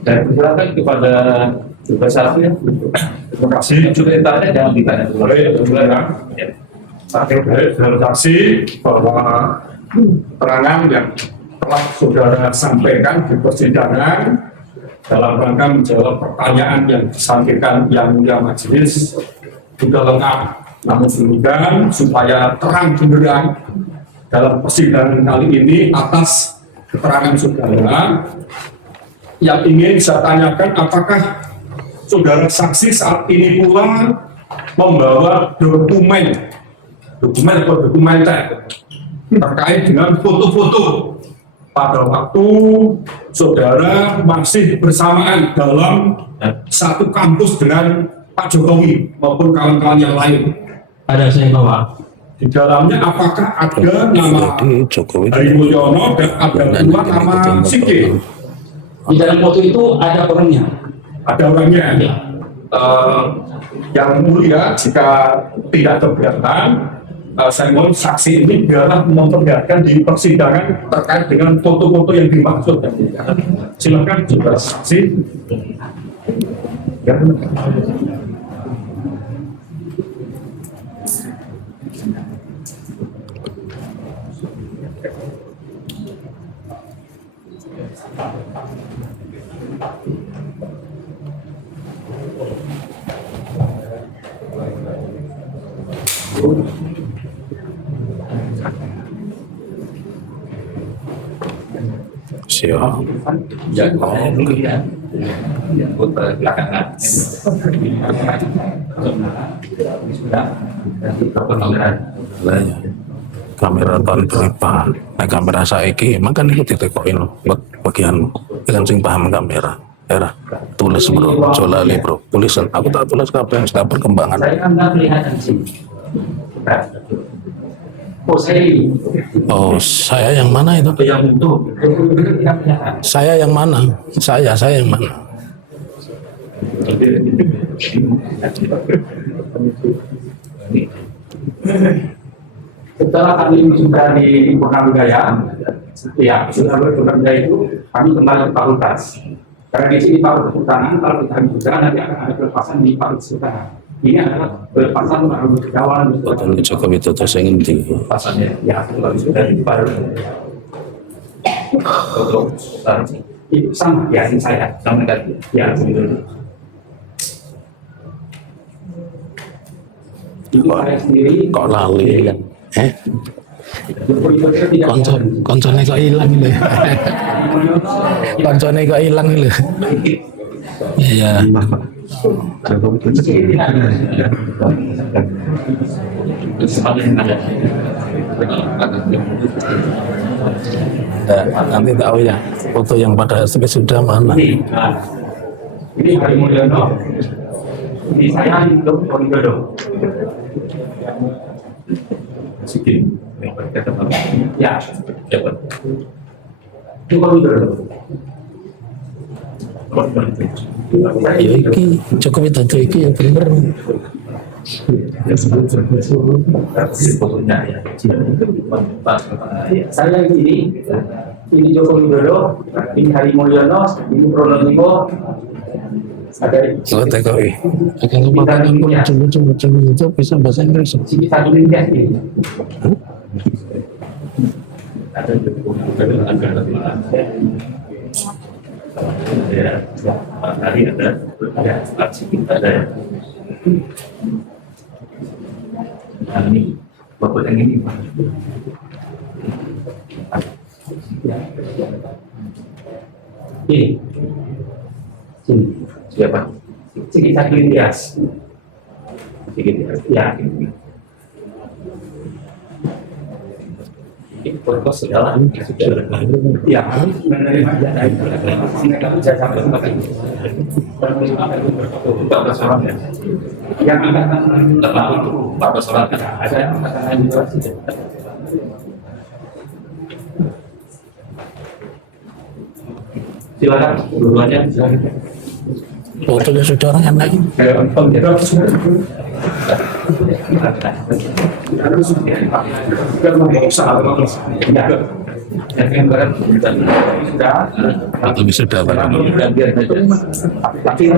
Dan silakan kepada juga salahnya. Terima kasih. Ceritanya jangan ditanya dulu. Ya. Terima kasih bahwa keterangan yang telah saudara sampaikan di persidangan dalam rangka menjawab pertanyaan yang disampaikan yang mulia majelis sudah lengkap. Namun demikian supaya terang benderang dalam persidangan kali ini atas keterangan saudara yang ingin saya tanyakan, apakah saudara saksi saat ini pula membawa dokumen atau dokumenter terkait dengan foto-foto pada waktu saudara masih bersamaan dalam satu kampus dengan Pak Jokowi maupun kawan-kawan yang lain? Ada saya bawa. Di dalamnya apakah ada nama Hadi Mulyono dan ada pula nama Sigit? Di dalam foto itu ada orangnya. Ada orangnya. Ya. Yang mulia, jika tidak keberatan, saya mohon saksi ini biarlah memperlihatkan di persidangan terkait dengan foto-foto yang dimaksud. Silakan juga saksi. Ya. Siap. Kamera tahun berapa? Nah, kamera saiki makan itu ditekokin bagian dengan sing paham kamera. Era tulis bro, colali bro, tulisan. Aku tak tulis kapan setiap perkembangan. Saya kan nggak kelihatan sih. Oh saya ini. Oh, saya yang mana itu? Yang itu. Saya yang mana? Saya yang mana? Setelah kami sudah di Purnamudaya, ya setelah Purnamudaya itu kami kembali ke fakultas. Karena di sini fakultas kehutanan, kalau kita bicara nanti akan ada pelepasan di fakultas kehutanan. Ini adalah pelepasan melalui kawalan. Betul Jokowi itu saya ingin tinggi. Pelepasannya, ya kalau sudah di baru. Itu sama, ya ini saya sama tadi. Ya begitu. Itu saya sendiri. Kok lali? Koncone kok hilang lho. Koncone kok hilang lho. Iya. Nanti tahu ya foto yang pada sudah mana. Ini Hadi Mulyono. Ini saya hidup Tony Dodo. Sigit. Ya, dapat. Itu Tony Dodo. Ya iki Jokowi Dodo iki yang bener. Fotonya ya. Saya ini Joko Widodo, ini Hadi Mulyono, ini Pronojiwo. Oh, TKI. Kalau makanan macam-macam itu bisa bahasa Inggris. Sini satu ini. Ada hari ada kita ada. Nah, ini bapak yang ini. Ini. Sini. Siapa? Sigit Saklinias. Sigit ya. Ini foto segala ya menerima dana itu mereka bisa sampai tempat ini orang ya yang angkatan 80 orang ada yang angkatan universitas. Silakan dua-duanya silakan. Fotonya saudara yang lain. sudah Lebih sudah Pak. tapi ini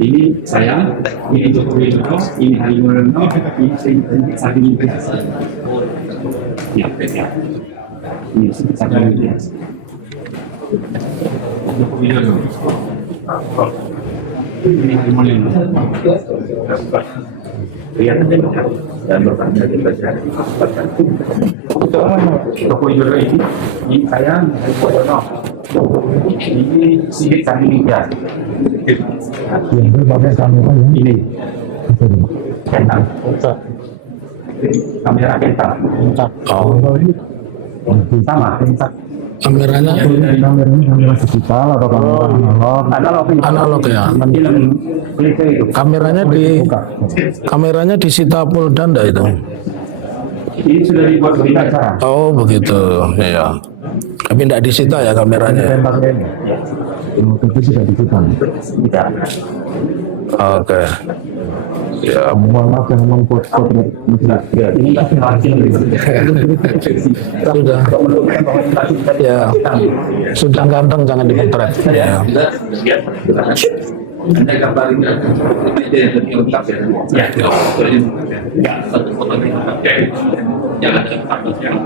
ini saya, ini Joko Widodo, ini Hari Mulyono, ini Sandi Investasi. Ya, ini Sandi Investasi. Joko Widodo. Ini Hari Mulyono. Lihat dan bertanya Joko Widodo ini saya Hari Mulyono. Ini Sigit Sandi Investasi. Yang pakai kamera yang Ini Kental. Kamera kental. Oh, Sama kental. kameranya kamera ini kamera digital atau kamera analog? analog ya. Film klip itu. Kameranya disita Polda ndak itu? Ini sudah dibuat berita acara. Oh begitu, ya. Tapi ndak disita ya kameranya. Tempatnya ini. Itu sudah digital. Tidak. Oke. Ya, Mohon maaf yang membuat potret Ini tak hasil. sudah. Ya, sudah ganteng jangan dipotret. Ya. Anda gambarin lebih lengkap ya. Ya, satu foto jangan ada status yang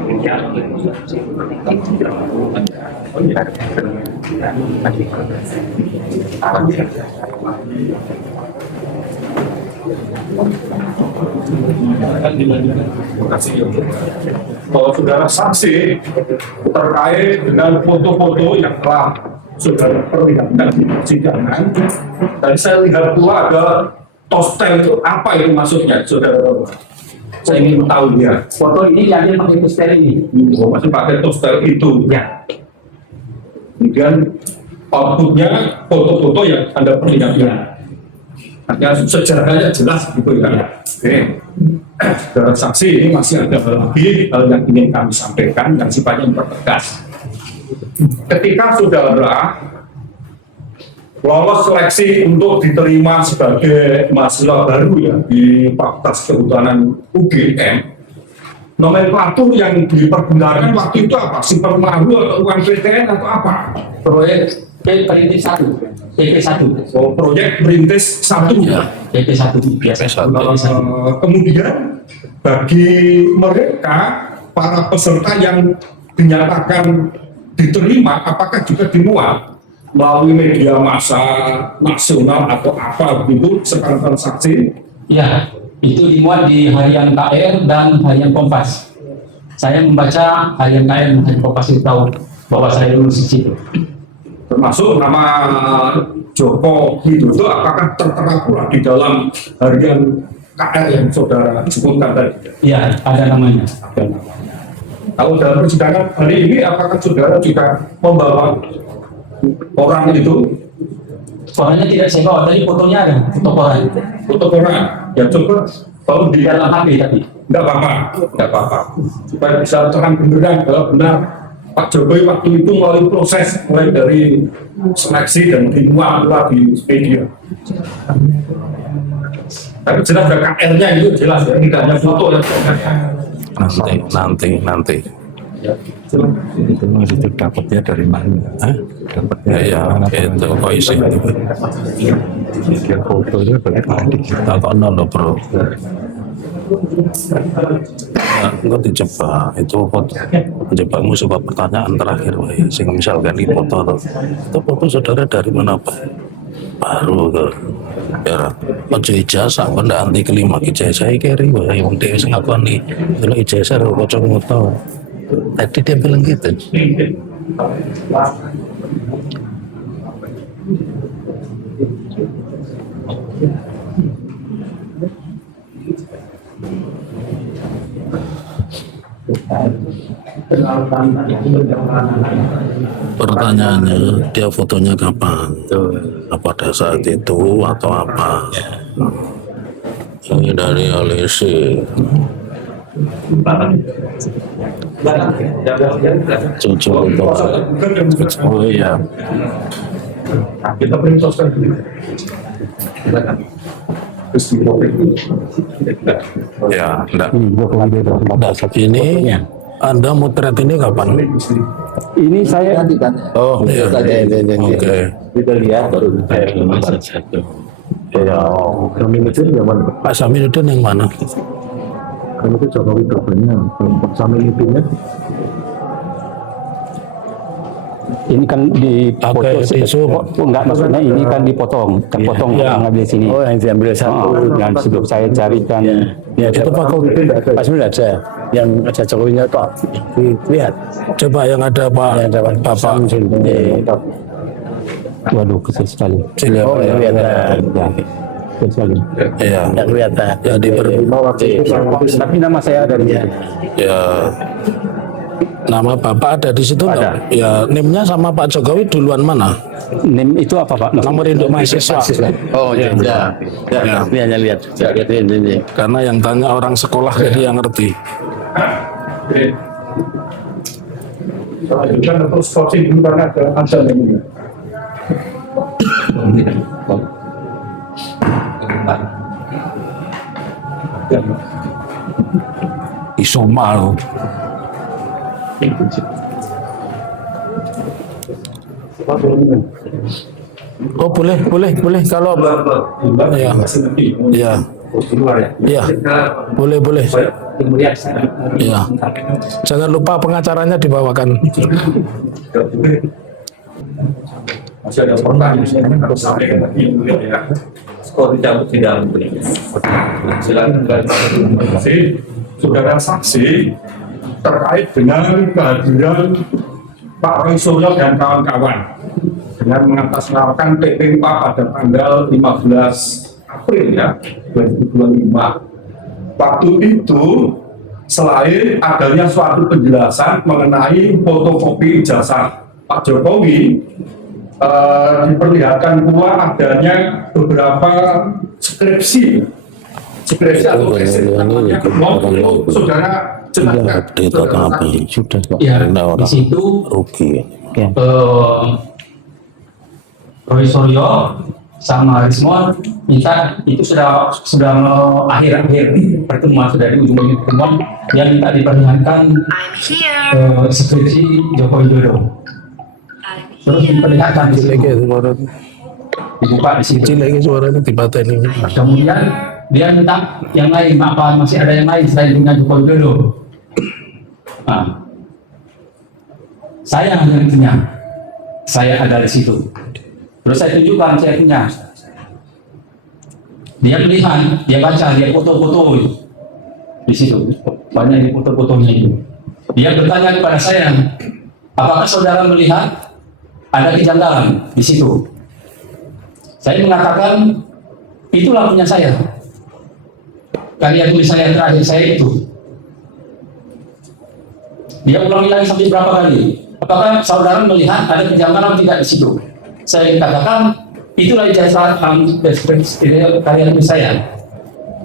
Kalau saudara saksi terkait dengan foto-foto yang telah saudara perlihatkan di persidangan, tadi saya lihat pula ada tostel itu apa itu maksudnya, saudara? Saya ingin tahu dia. foto ini diambil pakai poster ini. Masih pakai tostel itu. Ya. Kemudian outputnya foto-foto yang Anda perlihatkan. Artinya sejarahnya jelas gitu ya. Oke. Saudara saksi ini masih ada lagi hal yang ingin kami sampaikan yang sifatnya mempertegas. Ketika saudara lolos seleksi untuk diterima sebagai mahasiswa baru ya di Fakultas Kehutanan UGM, nomenklatur yang dipergunakan waktu itu apa? Simpermaru atau uang PTN atau apa? Proyek Perintis 1, PP1. Oh, proyek Perintis 1 ya. PP1 biasa. Kemudian bagi mereka para peserta yang dinyatakan diterima, apakah juga dimuat melalui media massa nasional atau apa begitu sekarang transaksi? Ya, itu dimuat di Harian KR dan Harian Kompas. Saya membaca Harian KR dan Harian Kompas itu tahu bahwa saya lulus di situ. Termasuk nama Joko Widodo apakah tertera pula di dalam harian KR yang saudara sebutkan tadi? Iya, ada namanya. Kalau dalam persidangan hari ini apakah saudara juga membawa orang itu? Orangnya tidak saya bawa, tadi fotonya ada, foto orang. Foto orang? Ya coba kalau Di di dalam HP tadi. nggak apa-apa, supaya bisa terang benderang bahwa benar Pak Jokowi waktu itu melalui proses mulai dari seleksi dan dimuat pula di media. Tapi jelas ada KR-nya itu jelas ya, tidak hanya foto yang Nanti. Itu maksudnya dapatnya dari mana? Hah? Dapatnya Ya, itu kok isi. dia fotonya bagaimana digital? Takon lo bro. Nah, enggak dijebak itu foto jebakmu sebuah pertanyaan terakhir wae sing misalkan di foto tuh itu foto saudara dari mana Pak baru ke ya ojo ijazah kok ndak anti kelima ijazah kiri wae wong dhewe sing ngakoni delok ijazah kok kocok moto tadi dia bilang gitu. Pertanyaannya dia fotonya kapan? Apa pada saat itu atau apa? Ini dari Alisi. Cucu untuk oh iya kita beri sosial terus di Covid itu. Ya, enggak. Jokowi Dodo. Ini Anda motret ini kapan? Ini saya Oh, iya. Oke. Kita lihat baru saya masak satu. Ya, kami itu yang mana? Pak Saminuddin yang mana? Kami itu Jokowi Dodonya, Pak Saminuddinnya. ini kan dipotong, Pakai tisu. enggak maksudnya ini kan dipotong, terpotong Iya. ngambil sini. Oh, yang diambil satu. Dan sebelum saya carikan Ya, Itu Pak Pak Saminuddin ada. Yang ada Jokowinya Pak. Lihat. Coba yang ada Pak Yang ada Pak Bapak. Saminuddin. waduh kecil sekali. Sini Oh, apa ya? kelihatan. Ya, kecil sekali. Iya. Yang kelihatan. Ya Tapi nama saya ada di situ. ya. Nama Bapak ada di situ enggak? Ya, NIM-nya sama Pak Jokowi duluan mana? NIM itu apa Pak? Nomor induk mahasiswa. Oh, ya. Ya, ini hanya lihat. Ya, lihat ini. Karena yang tanya orang sekolah jadi yang ngerti. Kita terus coaching dulu karena ada ancaman ini. Isoma loh. Oh boleh kalau ya ya ya boleh ya jangan lupa pengacaranya dibawakan. Masih ada pertanyaan yang harus sampaikan lagi ya. Skor dicabut tidak silakan. Saudara saksi terkait dengan kehadiran Pak Roy Suryo dan kawan-kawan dengan mengatasnamakan PP 4 pada tanggal 15 April ya 2025. Waktu itu selain adanya suatu penjelasan mengenai fotokopi ijazah Pak Jokowi, diperlihatkan pula adanya beberapa skripsi atau esai namanya. Mau saudara jelaskan. Update atau apa? Sudah Pak. Ya, Karena di orang situ rugi. Roy Suryo sama Rismon minta itu sudah akhir pertemuan, sudah di ujung pertemuan, dia minta diperlihatkan skripsi Joko Widodo. Terus diperlihatkan di situ, dibuka di situ. Lagi suaranya dibatain ini. Kemudian dia minta yang lain, apa masih ada yang lain selain punya Joko Widodo. Nah, saya punya, saya ada di situ. Terus saya tunjukkan saya punya. Dia melihat, dia baca, dia foto-foto di situ. Banyak di foto-fotonya itu. Dia bertanya kepada saya, apakah saudara melihat ada kejanggalan di situ? Saya mengatakan, itulah punya saya. Karya tulis saya terakhir saya itu. Dia ulangi lagi sampai berapa kali? Apakah saudara melihat ada kejanggalan tidak di situ? Saya katakan, itulah ijazah karya tulis saya.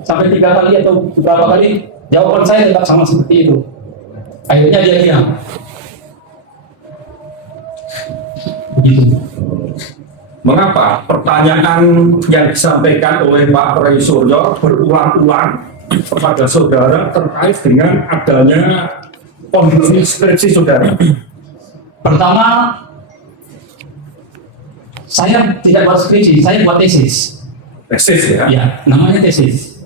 Sampai 3 kali atau beberapa kali, jawaban saya tetap sama seperti itu. Akhirnya dia diam. Begitu. Mengapa pertanyaan yang disampaikan oleh Pak Roy Suryo berulang-ulang kepada saudara terkait dengan adanya kondisi skripsi saudara? Pertama, saya tidak buat skripsi, saya buat tesis. Tesis ya? Ya, namanya tesis.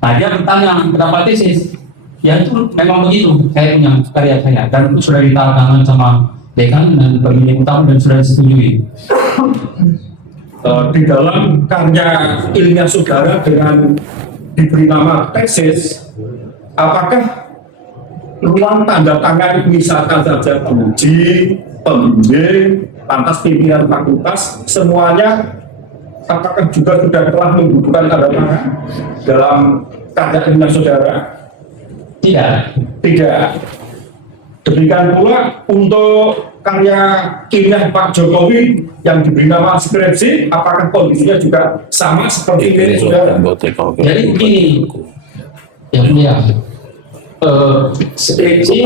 Nah, dia bertanya kenapa tesis? Ya itu memang begitu, saya punya karya saya, dan itu sudah ditandatangani sama dekan dan pemilih utama dan sudah disetujui. Di dalam karya ilmiah saudara dengan diberi nama tesis, apakah ruang tanda tangan misalkan saja penguji, pembimbing, lantas pimpinan fakultas, semuanya apakah juga sudah telah membutuhkan tanda tangan dalam karya ilmiah saudara? Tidak. Demikian pula untuk karya ilmiah Pak Jokowi yang diberi nama skripsi, apakah kondisinya juga sama seperti ini saudara? Jadi begini, yang mulia, skripsi,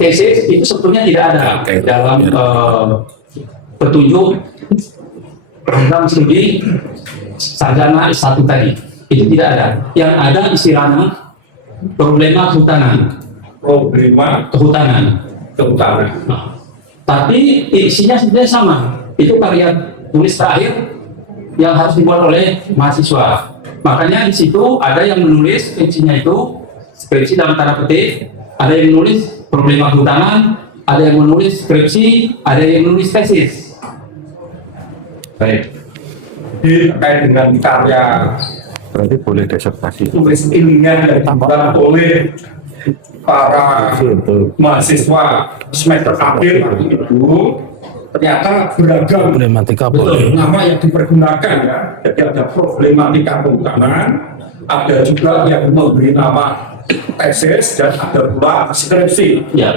tesis itu sebetulnya tidak ada dalam petunjuk program studi sarjana S1 tadi. Itu tidak ada. Yang ada istilahnya problema kehutanan. Problema Kehutanan. kehutanan. Nah, tapi isinya sebenarnya sama. Itu karya tulis terakhir yang harus dibuat oleh mahasiswa. Makanya di situ ada yang menulis skripsinya itu, skripsi dalam tanda petik, ada yang menulis problema kehutanan, ada yang menulis skripsi, ada yang menulis tesis. Baik. Jadi terkait dengan karya Berarti boleh disertasi. tulis ilmiah yang dibuat oleh para mahasiswa semester akhir itu ternyata beragam Problematika betul boleh. nama yang dipergunakan ya. Jadi ada problematika kehutanan, ada juga yang memberi nama tesis dan ada pula skripsi. Ya,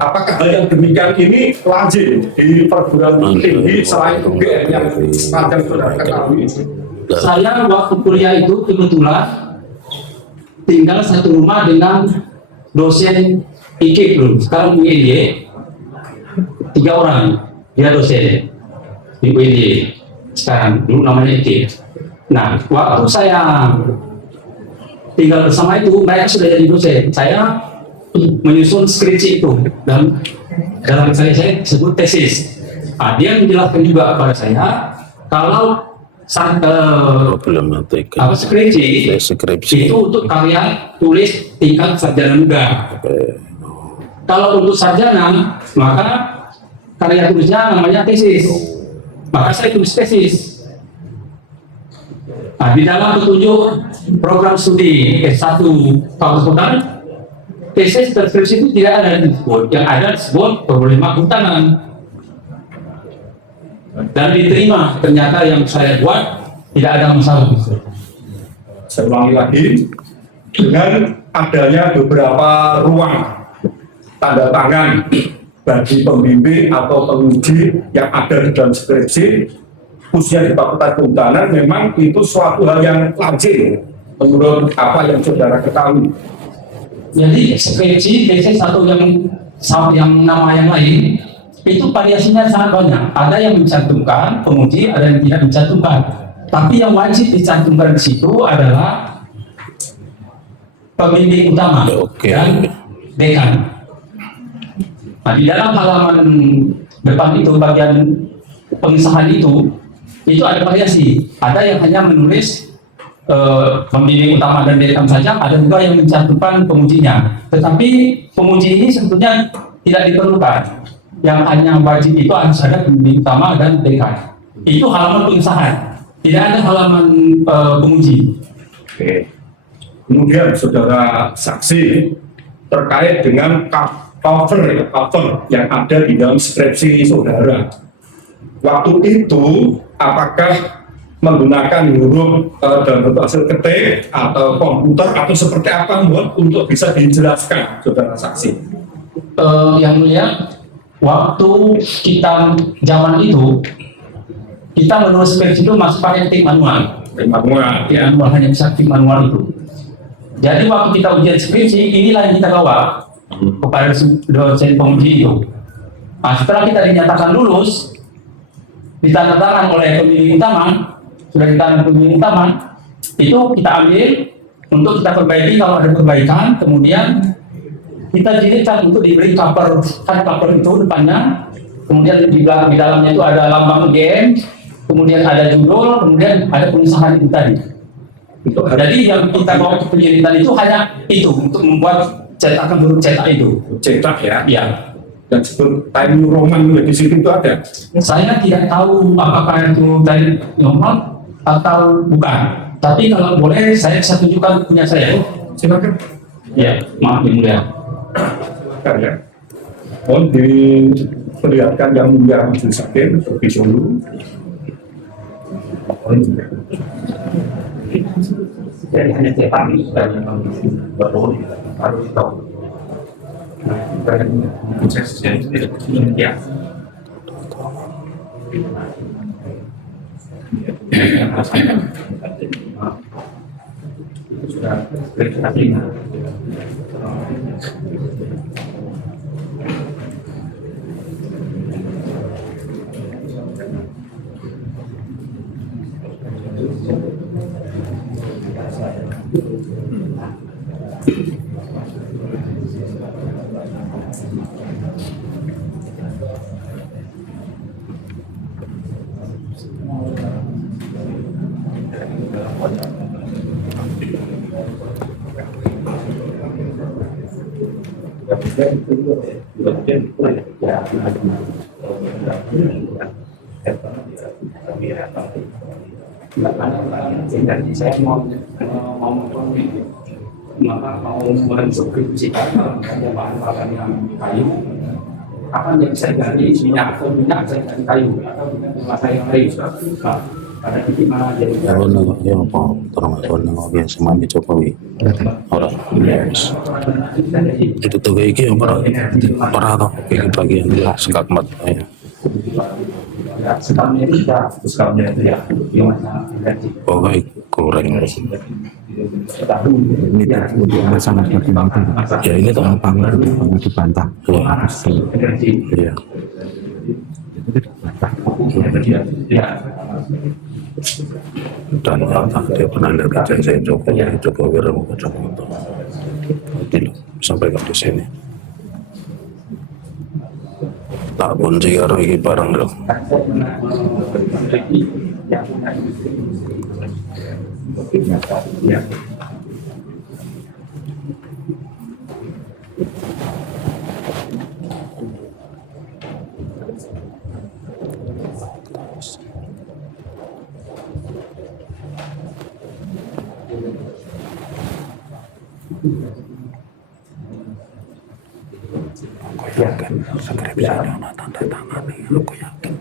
Apakah hal yang demikian ini lazim di perguruan tinggi selain UGM yang sepanjang saudara ketahui? saya waktu kuliah itu kebetulan tinggal satu rumah dengan dosen IKIP dulu. Sekarang UNY 3 orang, dia dosen di UNY. Sekarang dulu namanya IKIP. Nah, waktu saya tinggal bersama itu, mereka sudah jadi dosen. Saya menyusun skripsi itu dan dalam saya sebut tesis. Nah, dia menjelaskan juga kepada saya kalau Problematika. skripsi Skripsi. itu untuk karya tulis tingkat sarjana muda. Kalau untuk sarjana, maka karya tulisnya namanya tesis. Maka saya tulis tesis. Nah, di dalam petunjuk program studi S1 Fakultas Kehutanan, tesis dan skripsi itu tidak ada disebut. Yang ada disebut problema kehutanan. Dan diterima, ternyata yang saya buat tidak ada masalah. Saya ulangi lagi, dengan adanya beberapa ruang tanda tangan bagi pembimbing atau penguji yang ada di dalam skripsi, khususnya di Fakultas Kehutanan, memang itu suatu hal yang lazim menurut apa yang saudara ketahui. Jadi skripsi, tesis atau yang nama yang lain itu variasinya sangat banyak. Ada yang mencantumkan penguji, ada yang tidak mencantumkan. Tapi yang wajib dicantumkan di situ adalah pembimbing utama Oke. dan dekan. Nah, di dalam halaman depan itu bagian pengesahan itu ada variasi. Ada yang hanya menulis pembimbing utama dan dekan saja, ada juga yang mencantumkan pengujinya. Tetapi penguji ini sebetulnya tidak diperlukan. Yang hanya wajib itu harus ada pembimbing utama dan dekan. Itu halaman pengesahan, tidak ada halaman penguji. Oke. Kemudian saudara saksi terkait dengan cover yang ada di dalam skripsi saudara. Waktu itu apakah menggunakan huruf dalam bentuk hasil ketik atau komputer atau seperti apa untuk bisa dijelaskan saudara saksi? Yang mulia, waktu kita zaman itu kita menulis skripsi itu masih pakai ketik manual. Manual ya. Manual hanya bisa ketik manual itu. Jadi waktu kita ujian skripsi, inilah yang kita bawa kepada dosen penguji itu. Nah, setelah kita dinyatakan lulus, ditandatangan oleh pembimbing utama, sudah ditandatangan pembimbing utama, itu kita ambil untuk kita perbaiki kalau ada perbaikan, kemudian kita jadikan untuk diberi cover, kan cover itu depannya, kemudian di belakang di dalamnya itu ada lambang game, kemudian ada judul, kemudian ada pengesahan itu tadi. Jadi yang kita bawa ke penyelidikan itu hanya itu untuk membuat cetakan huruf cetak itu. Cetak ya. Ya. Dan sebut time New Roman di situ itu ada. Saya tidak tahu apakah itu dari normal atau bukan. Tapi kalau boleh saya bisa tunjukkan punya saya. Silakan. Ya, maaf yang mulia. Silakan ya. Mohon diperlihatkan yang mulia majelis hakim lebih dulu. Jadi hanya cetak ini dan yang baru harus tahu. Prosesnya itu tidak demikian. Sudah verifikasi. Jadi saya mau mensubscripsikan bahan-bahan yang kayu. Kapan yang saya ganti minyak atau minyak saya ganti kayu atau dengan saya yang lain. Pada titik mana jadi ya apa termasuk dengan semuanya Jokowi orang itu tuh kayak gitu parah tuh kayak bagian dia skakmat ya sekarang itu sudah itu ya gimana ganti. oh baik kurang Ini sangat berkembang. ya ini tuh Sangat dibantah. iya dan dia pernah lihat kerja saya Jokowi Romo sampai di sini tak pun jika lagi barang dong Ya. aku yakin skripsinya ada tanda tangan aku yakin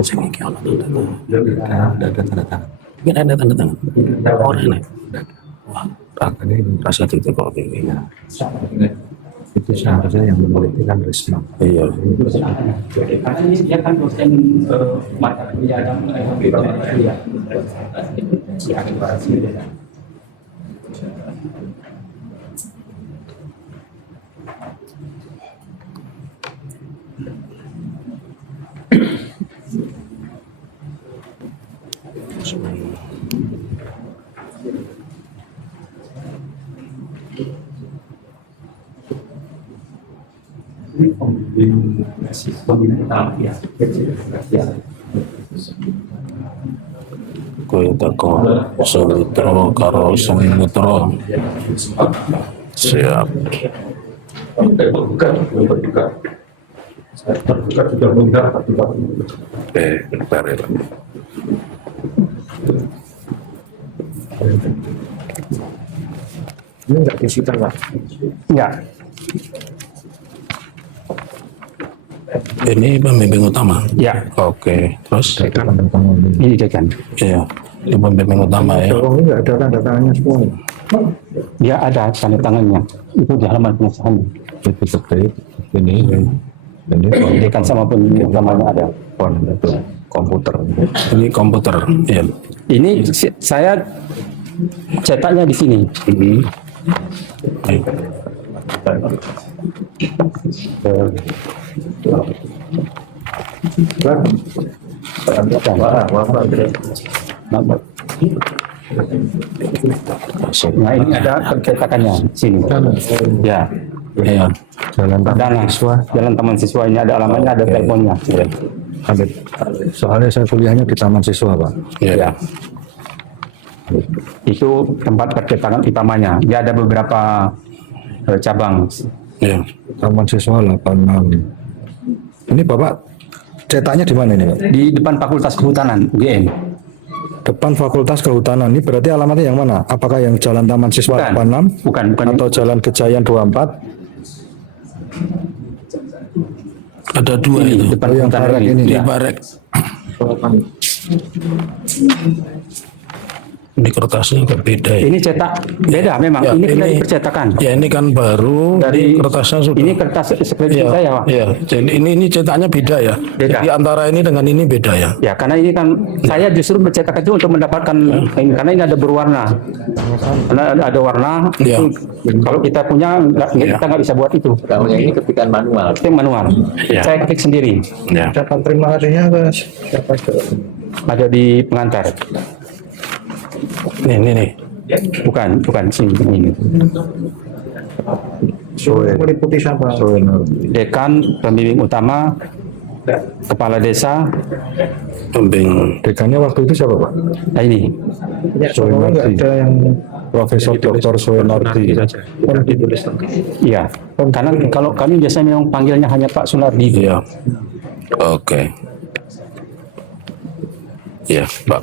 sini ada tanda tangan Ada tanda tangan. mungkin ada tanda tangan orang ini wah rasa itu kok begini Itu seharusnya yang meneliti kan Risma. iya Karena ini dia kan dosen mata kuliah yang ya. kaya teko sewitro karo semutro siap bare Ini enggak disita Pak? Enggak, ini pembimbing utama ya, oke terus Tanda tangan ini. ini dekan. iya ini pembimbing utama ya Kalau ini enggak ada tanda tangannya semua. Dia ada tanda tangannya. Itu di halaman pengesahannya. Itu terkait ini Dekan sama pembimbing utamanya ada. komputer. ini komputer ya Ini saya cetaknya di sini. Nah ini ada percetakannya sini. Ya, iya Jalan dana Jalan Taman Siswa ini ada alamatnya, ada teleponnya. Ada. Soalnya saya kuliahnya di Taman Siswa Pak. iya Itu tempat percetakan utamanya. Dia ada beberapa cabang. iya Taman Siswa 86. Ini Bapak cetaknya di mana ini Pak? Di depan Fakultas Kehutanan UGM. Depan Fakultas Kehutanan. Ini berarti alamatnya yang mana? Apakah yang Jalan Taman Siswa 86 Bukan atau Jalan Kejayaan 24? ada dua ini itu depan Oh, yang Kehutanan barek ini. di Ya. barek ini kertasnya agak beda ya Ini cetak beda memang. Ya, ini ini- dari percetakan. ya ini kan baru Dari kertasnya sudah Ini kertas skripsi Iya, saya, Pak. iya. Jadi ini cetaknya beda ya. Beda. Jadi antara ini dengan ini beda ya. Ya, karena ini kan saya justru mencetak itu untuk mendapatkan ini, karena ini ada berwarna. Karena ada warna. Iya. Itu, kalau kita punya kita nggak bisa buat itu. Kalau yang ini ketikan manual. Itu manual. Iya. Saya ketik sendiri. Ya. Dapat terima kasihnya ke siapa? Ada di pengantar. Nih. Bukan sini ini. Meliputi siapa? Dekan, pembimbing utama, kepala desa. Pembimbing Dekannya waktu itu siapa Pak? Nah ini. Soalnya nggak ada yang Profesor Dr. Suwenardi. Ditulis. Iya, karena kalau kami biasanya memang panggilnya hanya Pak Sunardi. Iya. Oke. Iya, Pak.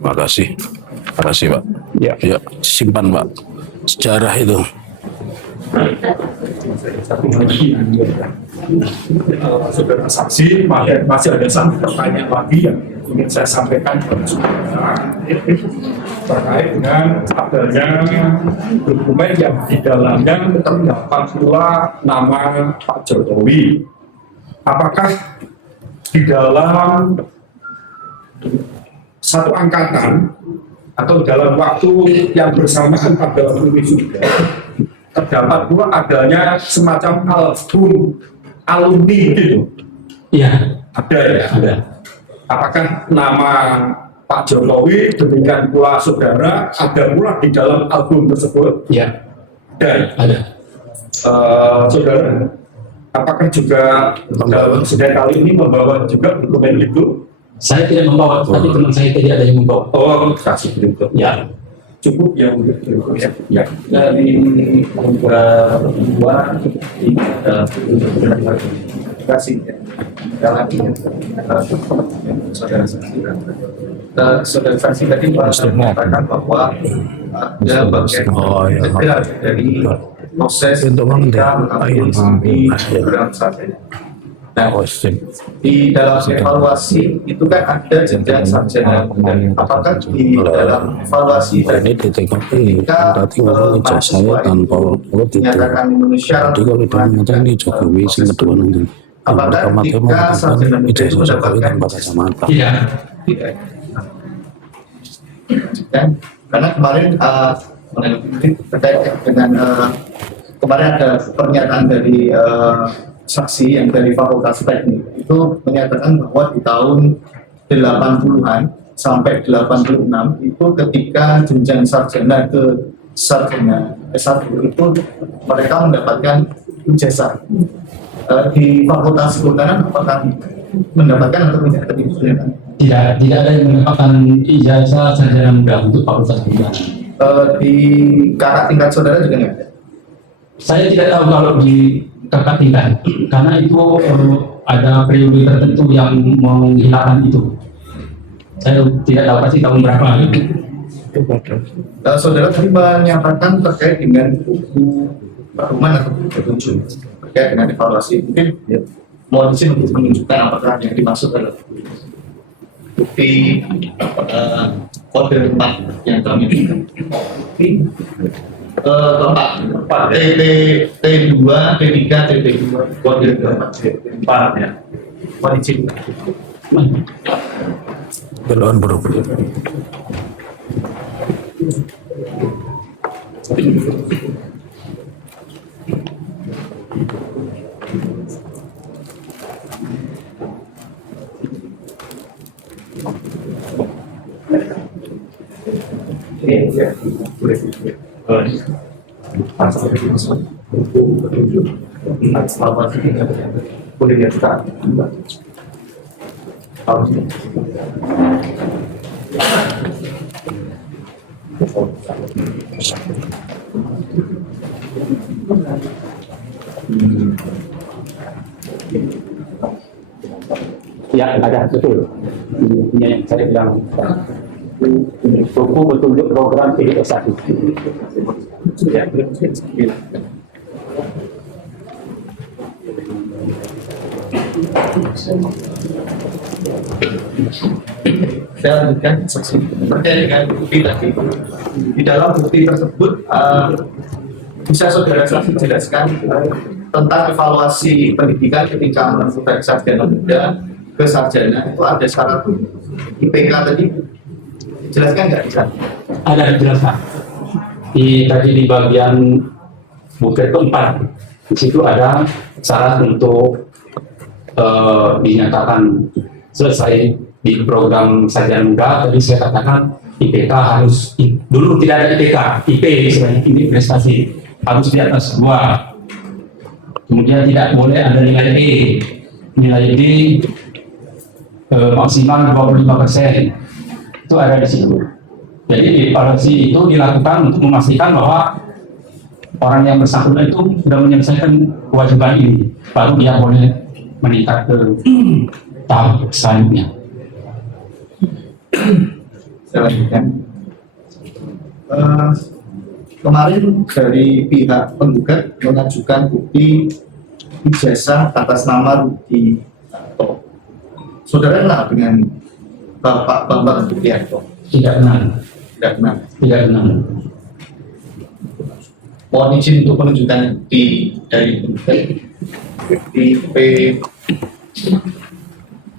Makasih. Makasih, Pak. Ya. Ya, simpan, Pak. Sejarah itu. Saudara saksi, masih ada satu pertanyaan lagi yang ingin saya sampaikan kepada saudara terkait dengan adanya dokumen yang di dalamnya terdapat pula nama Pak Jokowi. Apakah di dalam satu angkatan atau dalam waktu yang bersamaan pada waktu itu terdapat pula adanya semacam album alumni gitu? Iya, Ada ya? ada. Apakah nama Pak Jokowi demikian pula saudara ada pula di dalam album tersebut? Iya, Ada. ada. Saudara, apakah juga dalam insiden kali ini membawa juga dokumen itu? Saya tidak membawa, tapi teman saya tidak ada yang membawa. Oh, kasih berikut. Ya, Cukup yang berikut ya. Ya. Dari beberapa dua ini kasih dalam saudara saksi. Saudara saksi tadi mengatakan bahwa ada bagian Oh, iya. detail dari proses Untuk ketika mengambil. mengambil di program sarjana. Nah, Oh, sip. di dalam evaluasi itu kan ada jenjang sarjana. Dan apakah di dalam evaluasi Ini di TKP, berarti orang ijazah saya tanpa urut itu. menyatakan memenuhi syarat Jadi kalau dia mengatakan ini Jokowi, sing kedua nanti. Yang apakah pertama dia ketika sarjana mengatakan muda itu ijazah Jokowi mendapatkan tanpa kacamata. tidak. tidak? Dan karena kemarin terkait dengan kemarin ada pernyataan dari saksi yang dari Fakultas Teknik itu menyatakan bahwa di tahun 80-an sampai 86 itu ketika jenjang sarjana ke sarjana S1 itu mereka mendapatkan ijazah. Di Fakultas Kehutanan apakah mendapatkan atau tidak tadi sudah? Tidak ada yang mendapatkan ijazah sarjana muda untuk fakultas kehutanan. Di kakak tingkat saudara juga nggak ada? Saya tidak tahu kalau di kakak tingkat, karena itu ada periode tertentu yang menghilangkan itu. Saya tidak tahu pasti tahun berapa. Saudara tadi menyatakan terkait dengan buku pedoman atau buku petunjuk terkait dengan evaluasi. Mungkin mohon izin untuk menunjukkan apakah yang dimaksud adalah bukti kode 4 yang kami berikan. Tempat T2, T3, T2, kode 4 ya. Mohon izin. Beloan bro. Boleh lihat sekarang. Ya, ada betul. Ini yang saya bilang. Buku petunjuk program PDS1. Ya. Saya lanjutkan saksi terkait dengan bukti tadi. Di dalam bukti tersebut bisa saudara saksi jelaskan tentang evaluasi pendidikan ketika menempuh dari sarjana muda ke sarjana itu ada syarat IPK tadi, jelaskan nggak bisa? Ada dijelaskan tadi di bagian bukti keempat, di situ ada syarat untuk dinyatakan selesai di program sarjana muda. Tadi saya katakan IPK harus dulu tidak ada IPK, IP istilahnya, ini prestasi harus di atas 2. Kemudian tidak boleh ada nilai E, nilai D maksimal 25%. Itu ada di situ. Jadi evaluasi itu dilakukan untuk memastikan bahwa orang yang bersangkutan itu sudah menyelesaikan kewajiban ini, baru dia boleh meningkat ke tahap selanjutnya. Selanjutnya, kemarin dari pihak penggugat mengajukan bukti ijazah atas nama Rudi Harto. Saudara kenal dengan Bapak Bambang Sugiarto? Tidak benar, Tidak kenal. tidak benar. Mohon izin untuk menunjukkan dari penggugat di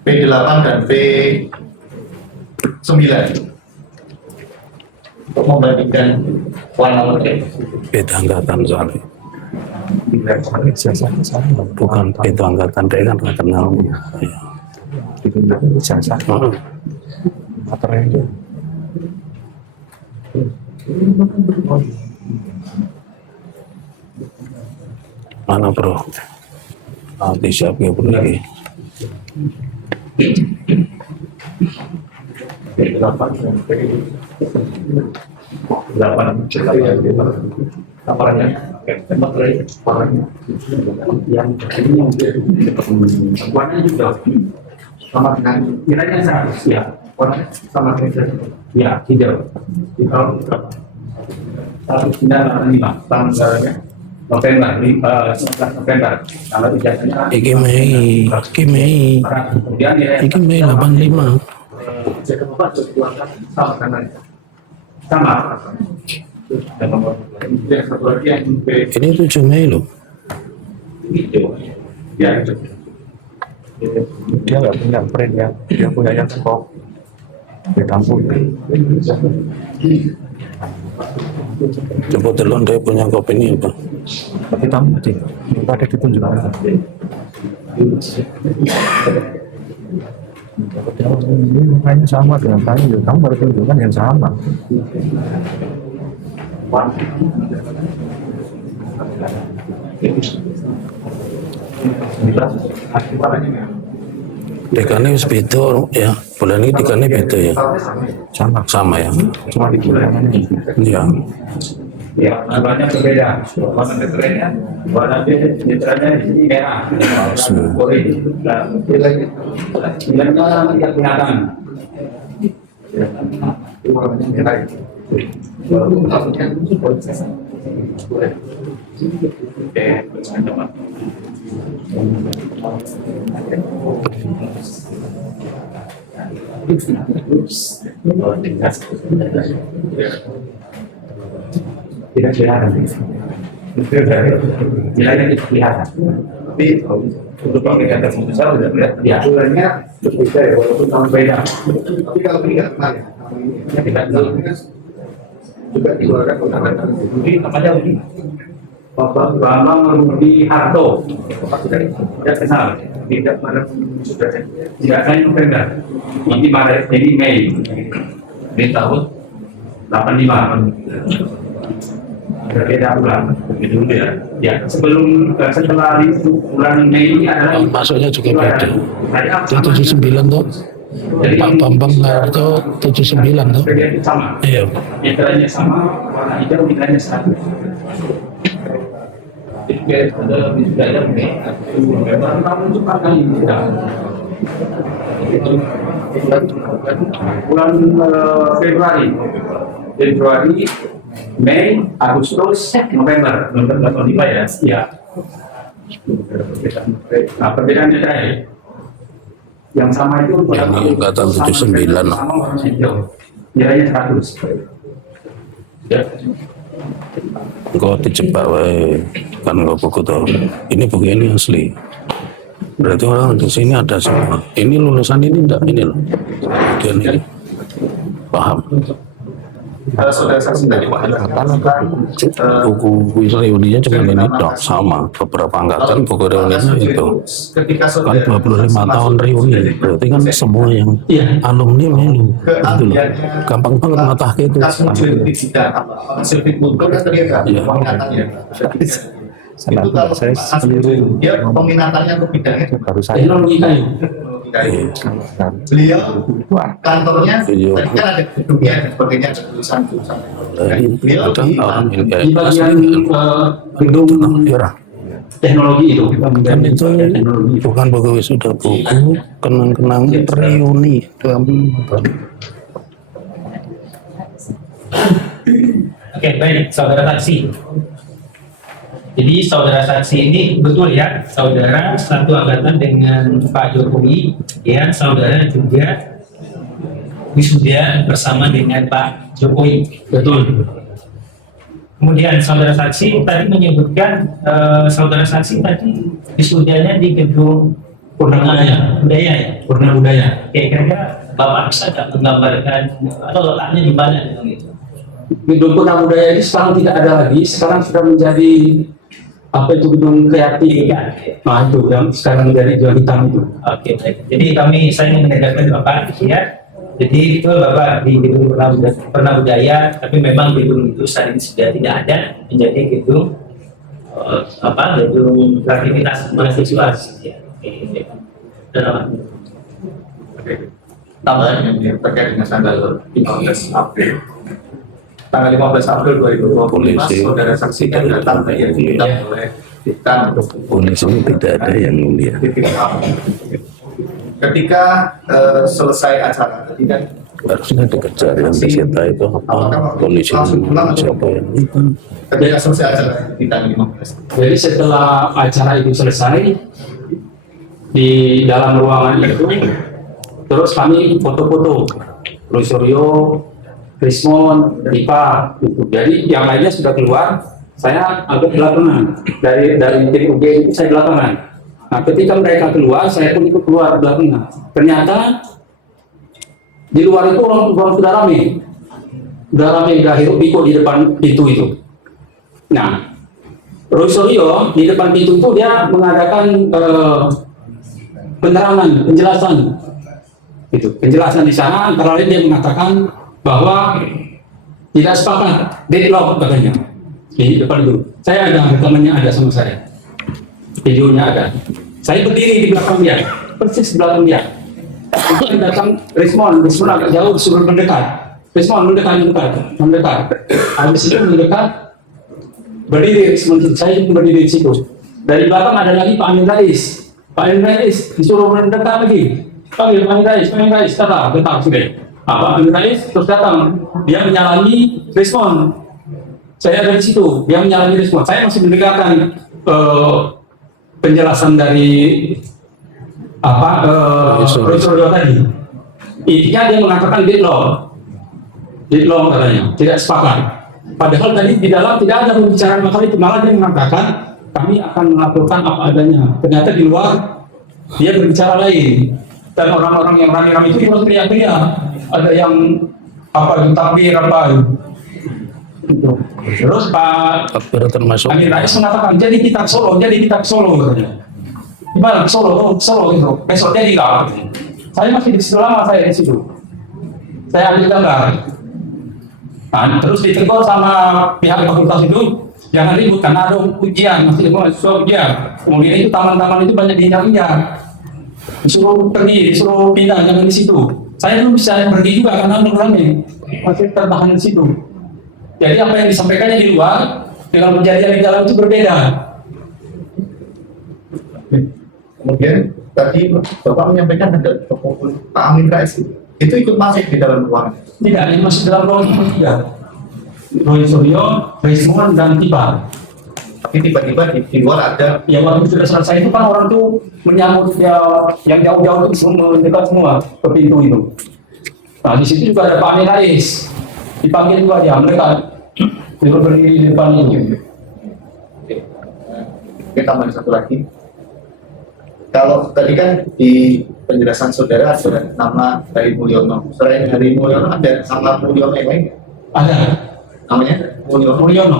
P8 dan P9 untuk membandingkan warna-warni. beda angkatan soalnya. Bukan beda angkatan, dia kan nggak kenal. Ya. Mana bro? Nanti siap ya bro lagi. warnanya juga sama dengan kiranya 100 ya, warnanya sama dengan ya hijau. Di tahun 1985 tanggalnya November, 19 November. Kalau ijazahnya Iki Mei, kemudian nilai Iki Mei 85. sama karena sama. Dan nomor yang satu lagi yang Ini 7 Mei loh. hijau. Ya itu. Dia nggak punya brand ya, dia punya yang stok di kampung. Coba telon dia punya kopi ini apa? Tapi tamu sih, ada ditunjukkan. Ini mukanya sama dengan kamu, kamu baru tunjukkan yang sama. Dekane wis beda ya. Bulan ini dekane beda ya. Sama ya. Cuma di bulan ini. Iya. Ya, warnanya berbeda. Warna netranya, warna netranya di sini merah. Kuning. Nah, nilainya tidak kelihatan. Warnanya merah. Tidak kelihatan. Nilainya tidak kelihatan. Tapi untuk penglihatan besar tidak kelihatan. Ya, nilainya berbeda ya, walaupun sama beda. Tapi kalau tidak kemarin, tidak juga dikeluarkan keterangan Budi, namanya Budi. Bapak Bambang Rudi Harto. Tidak kenal, tidak pernah sudah. Tidak saya November. Ini Maret, ini Mei. Di tahun 85. Berbeda bulan, begitu ya. Ya, setelah itu bulan Mei ini adalah Masuknya juga beda. Dia 79 tuh. Jadi Pak Bambang Harto 79 tuh. bagian sama. Iya. Nilainya sama, warna hijau nilainya 100. Jadi ada nilainya Mei. Baru tahun itu kali tidak. Bulan Februari, Mei, Agustus, November 85 ya. Ya. Nah, perbedaannya terakhir. Yang sama itu Yang angkatan 79. sama warna hijau. Nilainya 100. Ya. Kok dijebak wae. Kan kok buku tuh. Ini buku ini asli. Berarti orang di sini ada semua. Ini lulusan ini enggak ini loh. Bagian ini. Paham. Saudara saksi tadi Buku reuninya cuma ini dok, sama beberapa angkatan buku reuninya itu ketika kan saudara 25 tahun reuni, berarti kan semua yang alumni melu gitu loh. Gampang banget matah gitu. hasil sidang hasil foto kan terlihat Iya. peminatannya. Itu kalau hasil dia peminatannya ke bidangnya Baru saya Teknologi kayu. ketika itu. Beliau kantornya Iya. tadi kan ada gedungnya dan sebagainya, ada tulisan-tulisan. Beliau ada di orang yang kayak Di bagian gedung ya teknologi itu. kan itu bukan pegawai sudah buku kenang-kenang reuni Oke, baik, saudara saksi. Jadi saudara saksi ini betul ya, saudara satu angkatan dengan Pak Jokowi, ya, saudara juga wisuda bersama dengan Pak Jokowi. Betul. Kemudian saudara saksi tadi menyebutkan saudara saksi tadi wisudanya di gedung Purnama Budaya ya? Purna budaya. Oke, kira-kira Bapak bisa nggak menggambarkan atau letaknya di mana gitu? Gedung Purna budaya ini sekarang tidak ada lagi. Sekarang sudah menjadi apa itu gedung kreatif. Nah itu yang sekarang menjadi jual hitam itu. Oke, baik. Jadi saya ingin menegaskan Bapak ya. Jadi itu Bapak di gedung Purna Budaya, tapi memang gedung itu saat ini sudah tidak ada, menjadi gedung gedung aktivitas mahasiswa. Ya. Oke. Tambahan yang terkait dengan tanggal 15 April. Tanggal 15 April 2025, saudara saksikan datang yang diundang oleh kita polisi tidak ada yang mulia. ketika selesai acara tadi kan Harusnya dikejar yang disita itu apa polisi siapa yang itu. ketika selesai acara di tanggal 15. Jadi setelah acara itu selesai di dalam ruangan itu, terus kami foto-foto Roy Suryo, Krismon, Ripa, gitu. Jadi yang lainnya sudah keluar, saya agak belakangan dari tim UG itu saya belakangan. Nah, ketika mereka keluar, saya pun ikut keluar belakangan. Ternyata di luar itu orang sudah ramai, udah hiruk pikuk di depan pintu itu. Nah, Roy Suryo di depan pintu itu dia mengadakan penerangan, penjelasan, gitu. Penjelasan di sana antara lain dia mengatakan bahwa tidak sepakat, deadlock katanya di depan itu. Saya ada rekamannya, ada sama saya, videonya ada. Saya berdiri di belakang dia, persis di belakang dia. Kemudian datang Rismon agak jauh disuruh mendekat. Rismon mendekat. Habis itu mendekat, berdiri Rismon, saya berdiri di situ. Dari belakang ada lagi Pak Amin Rais. Pak Amin Rais disuruh mendekat lagi. Panggil Pak Amin Rais, datang sudah. Pak Amin Rais terus datang. Dia menyalami Rismon. Saya ada di situ. Dia menyalami Rismon. Saya masih mendengarkan penjelasan dari Roy Suryo tadi. Intinya dia mengatakan deadlock katanya, tidak sepakat. Padahal tadi di dalam tidak ada pembicaraan masalah itu, malah dia mengatakan kami akan melaporkan apa adanya. Ternyata di luar dia berbicara lain, dan orang-orang yang rame-rame itu terus teriak-teriak. Ada yang takbir apa gitu. Terus Pak termasuk Amin Rais mengatakan jadi kita Solo katanya. Gimana Solo gitu. Besok jadi nggak? Saya masih di situ lama, saya di situ. Saya ambil gambar. Nah, terus ditegur sama pihak fakultas itu, jangan ribut karena ada ujian, masih ada ujian. Kemudian itu taman-taman itu banyak diinjak-injak. Disuruh pergi, disuruh pindah, jangan di situ. Saya belum bisa pergi juga karena mengurangi, masih tertahan di situ. Jadi apa yang disampaikannya di luar dengan kejadian di dalam itu berbeda. Kemudian tadi Bapak menyampaikan ada tokoh Pak Amin Rais itu ikut masuk di dalam ruangan. Tidak, yang masuk dalam ruangan itu tidak. Roy Suryo, Rismon, dan Tipa. Tapi tiba-tiba di luar ada Ya waktu sudah selesai itu kan orang tuh menyambut ya, yang jauh-jauh itu mendekat semua ke pintu itu. Nah di situ juga ada Pak Amin Rais. Dipanggil juga dia, mereka berdiri di depan itu. kita tambah satu lagi. Kalau tadi kan di penjelasan saudara ada nama dari Mulyono. Selain dari Mulyono ada nama Mulyono yang lain? Ada Namanya Mulyono. Mulyono,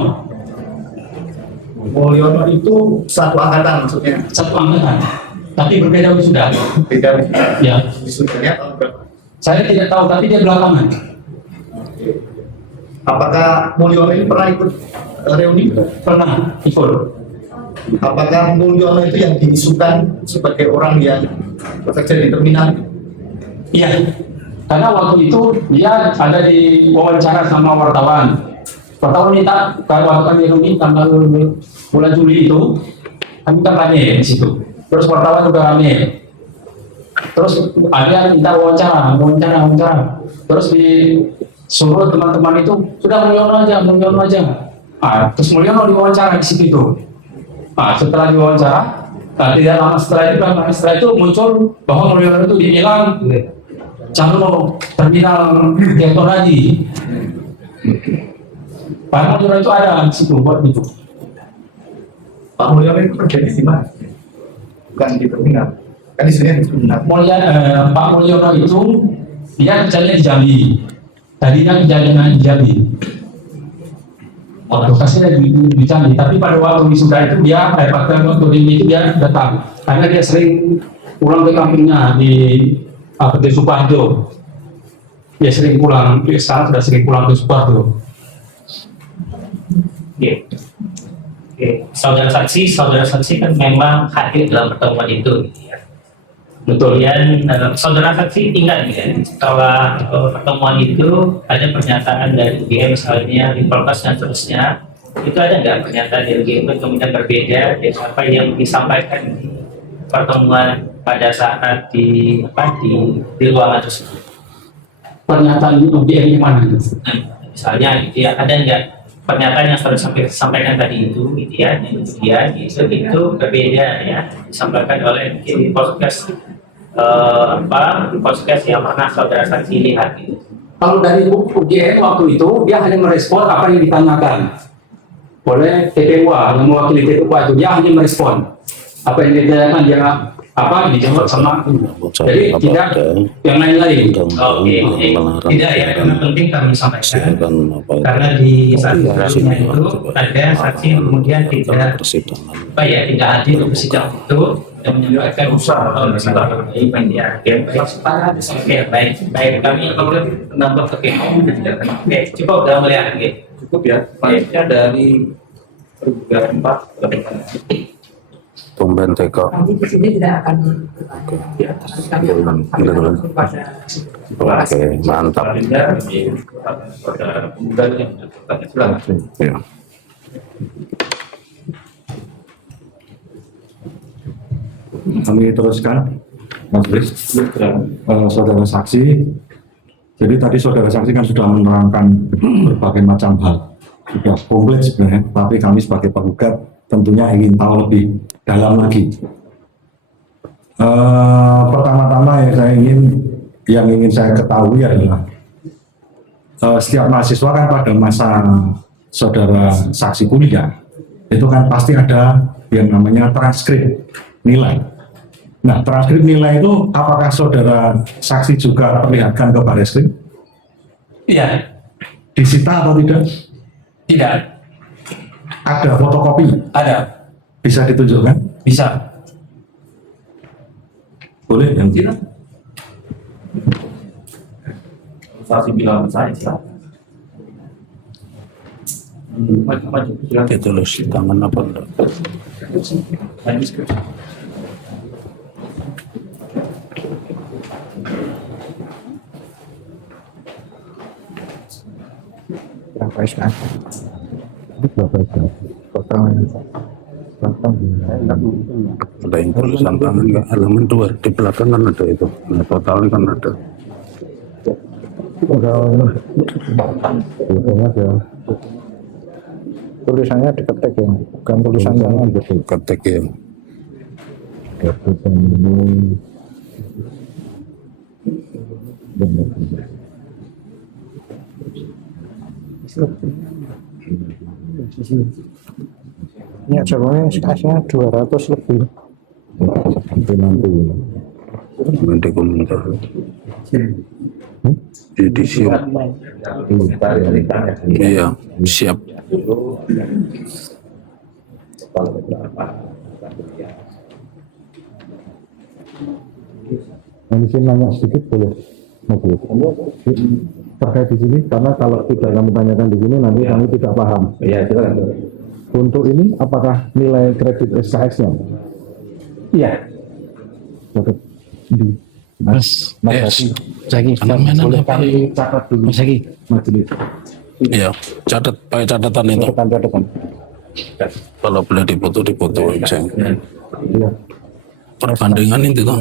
Mulyono itu satu angkatan maksudnya. satu angkatan, tapi berbeda wisuda. Beda Ya, wisudanya tahun berapa? saya tidak tahu, tapi dia belakangan. Apakah Mulyono ini pernah ikut reuni? Pernah ikut. apakah Mulyono itu yang diisukan sebagai orang yang bekerja di terminal? Iya, karena waktu itu dia ada di wawancara sama wartawan. Wartawan minta, kalau kami tanggal bulan Juli itu, kami kan rame di situ. Terus wartawan juga rame. Terus ada minta wawancara. Terus disuruh teman-teman itu sudah Mulyono aja. Terus Mulyono diwawancara di situ itu. Setelah diwawancara, tidak lama setelah itu muncul bahwa Mulyono itu dibilang calon terminal Tirto lagi. Pak Mulyono itu ada di situ buat itu. Pak Mulyono itu kerja di mana? Bukan di terminal. Kan di sini di terminal. Pak Mulyono itu dia kerjanya di Jambi. Tadinya kerjanya di Jambi. Lokasinya di Jambi. Tapi pada waktu wisuda itu dia pada waktu ini itu dia datang karena dia sering pulang ke kampungnya di Sukoharjo. Dia sering pulang. Dia sekarang sudah sering pulang ke Sukoharjo. Saudara saksi kan memang hadir dalam pertemuan itu, gitu ya. Betul. Dan saudara saksi ingat ya, setelah pertemuan itu ada pernyataan dari GM misalnya di Polres dan seterusnya, itu ada nggak pernyataan dari GM kemudian berbeda dari apa yang disampaikan di pertemuan pada saat di ruangan tersebut? Pernyataan itu GM mana? Misalnya gitu ya, ada nggak pernyataan yang sudah sampaikan tadi itu, gitu ya, kemudian itu berbeda ya, disampaikan oleh di podcast podcast yang pernah saudara saksi lihat gitu. Kalau dari UGM waktu itu dia hanya merespon apa yang ditanyakan oleh TPUA yang mewakili TPUA itu, dia hanya merespon apa yang ditanyakan, dia dijawab sama, jadi tidak yang lain-lain. Oke, tidak ya, karena penting kami sampaikan karena di saat sebelumnya itu ada saksi yang kemudian tidak hadir di sidang itu dan menyampaikan usaha baik kami kemudian menambah oke, cukup dalam melihat Cukup ya, baiknya dari pergugat 4 Tumben teko. Kami di sini tidak akan kami akan kepada Oke, mantap. Ya. Kami teruskan, Mas Bris, saudara saksi. Jadi tadi saudara saksi kan sudah menerangkan berbagai macam hal, sudah komplit sebenarnya. Tapi kami sebagai penggugat tentunya ingin tahu lebih dalam lagi. Pertama-tama yang ingin saya ketahui adalah setiap mahasiswa kan pada masa saudara saksi kuliah itu kan pasti ada yang namanya transkrip nilai. Nah, transkrip nilai itu apakah saudara saksi juga perlihatkan ke Bareskrim? Iya. Disita atau tidak? Tidak. Ada fotokopi? Ada. Bisa ditunjukkan? Bisa. Boleh yang tidak? saksi bilang saya silakan. Maju, silakan. Ditulis di tangan apa enggak? Ada yang tulisan tangan enggak? Halaman 2 di belakang kan ada itu. Nah, totalnya kan ada. Tulisannya diketik ya, bukan tulisan tangan. Ketik ya. Ini jawabnya kasihnya 200 lebih. Nanti komentar. Jadi siap. Iya, siap. Mungkin nanya sedikit boleh? Terkait di sini, karena kalau tidak kami tanyakan di sini nanti kami tidak paham. Iya, silakan. Untuk ini apakah nilai kredit SKS-nya? Iya. Catat di Mas, Mas Zaki, fenomena boleh apa? kami catat dulu Mas Zaki, majelis. iya, catat, pakai catatan itu. Catatan. Kalau boleh dipoto aja. Iya. Perbandingan itu tuh.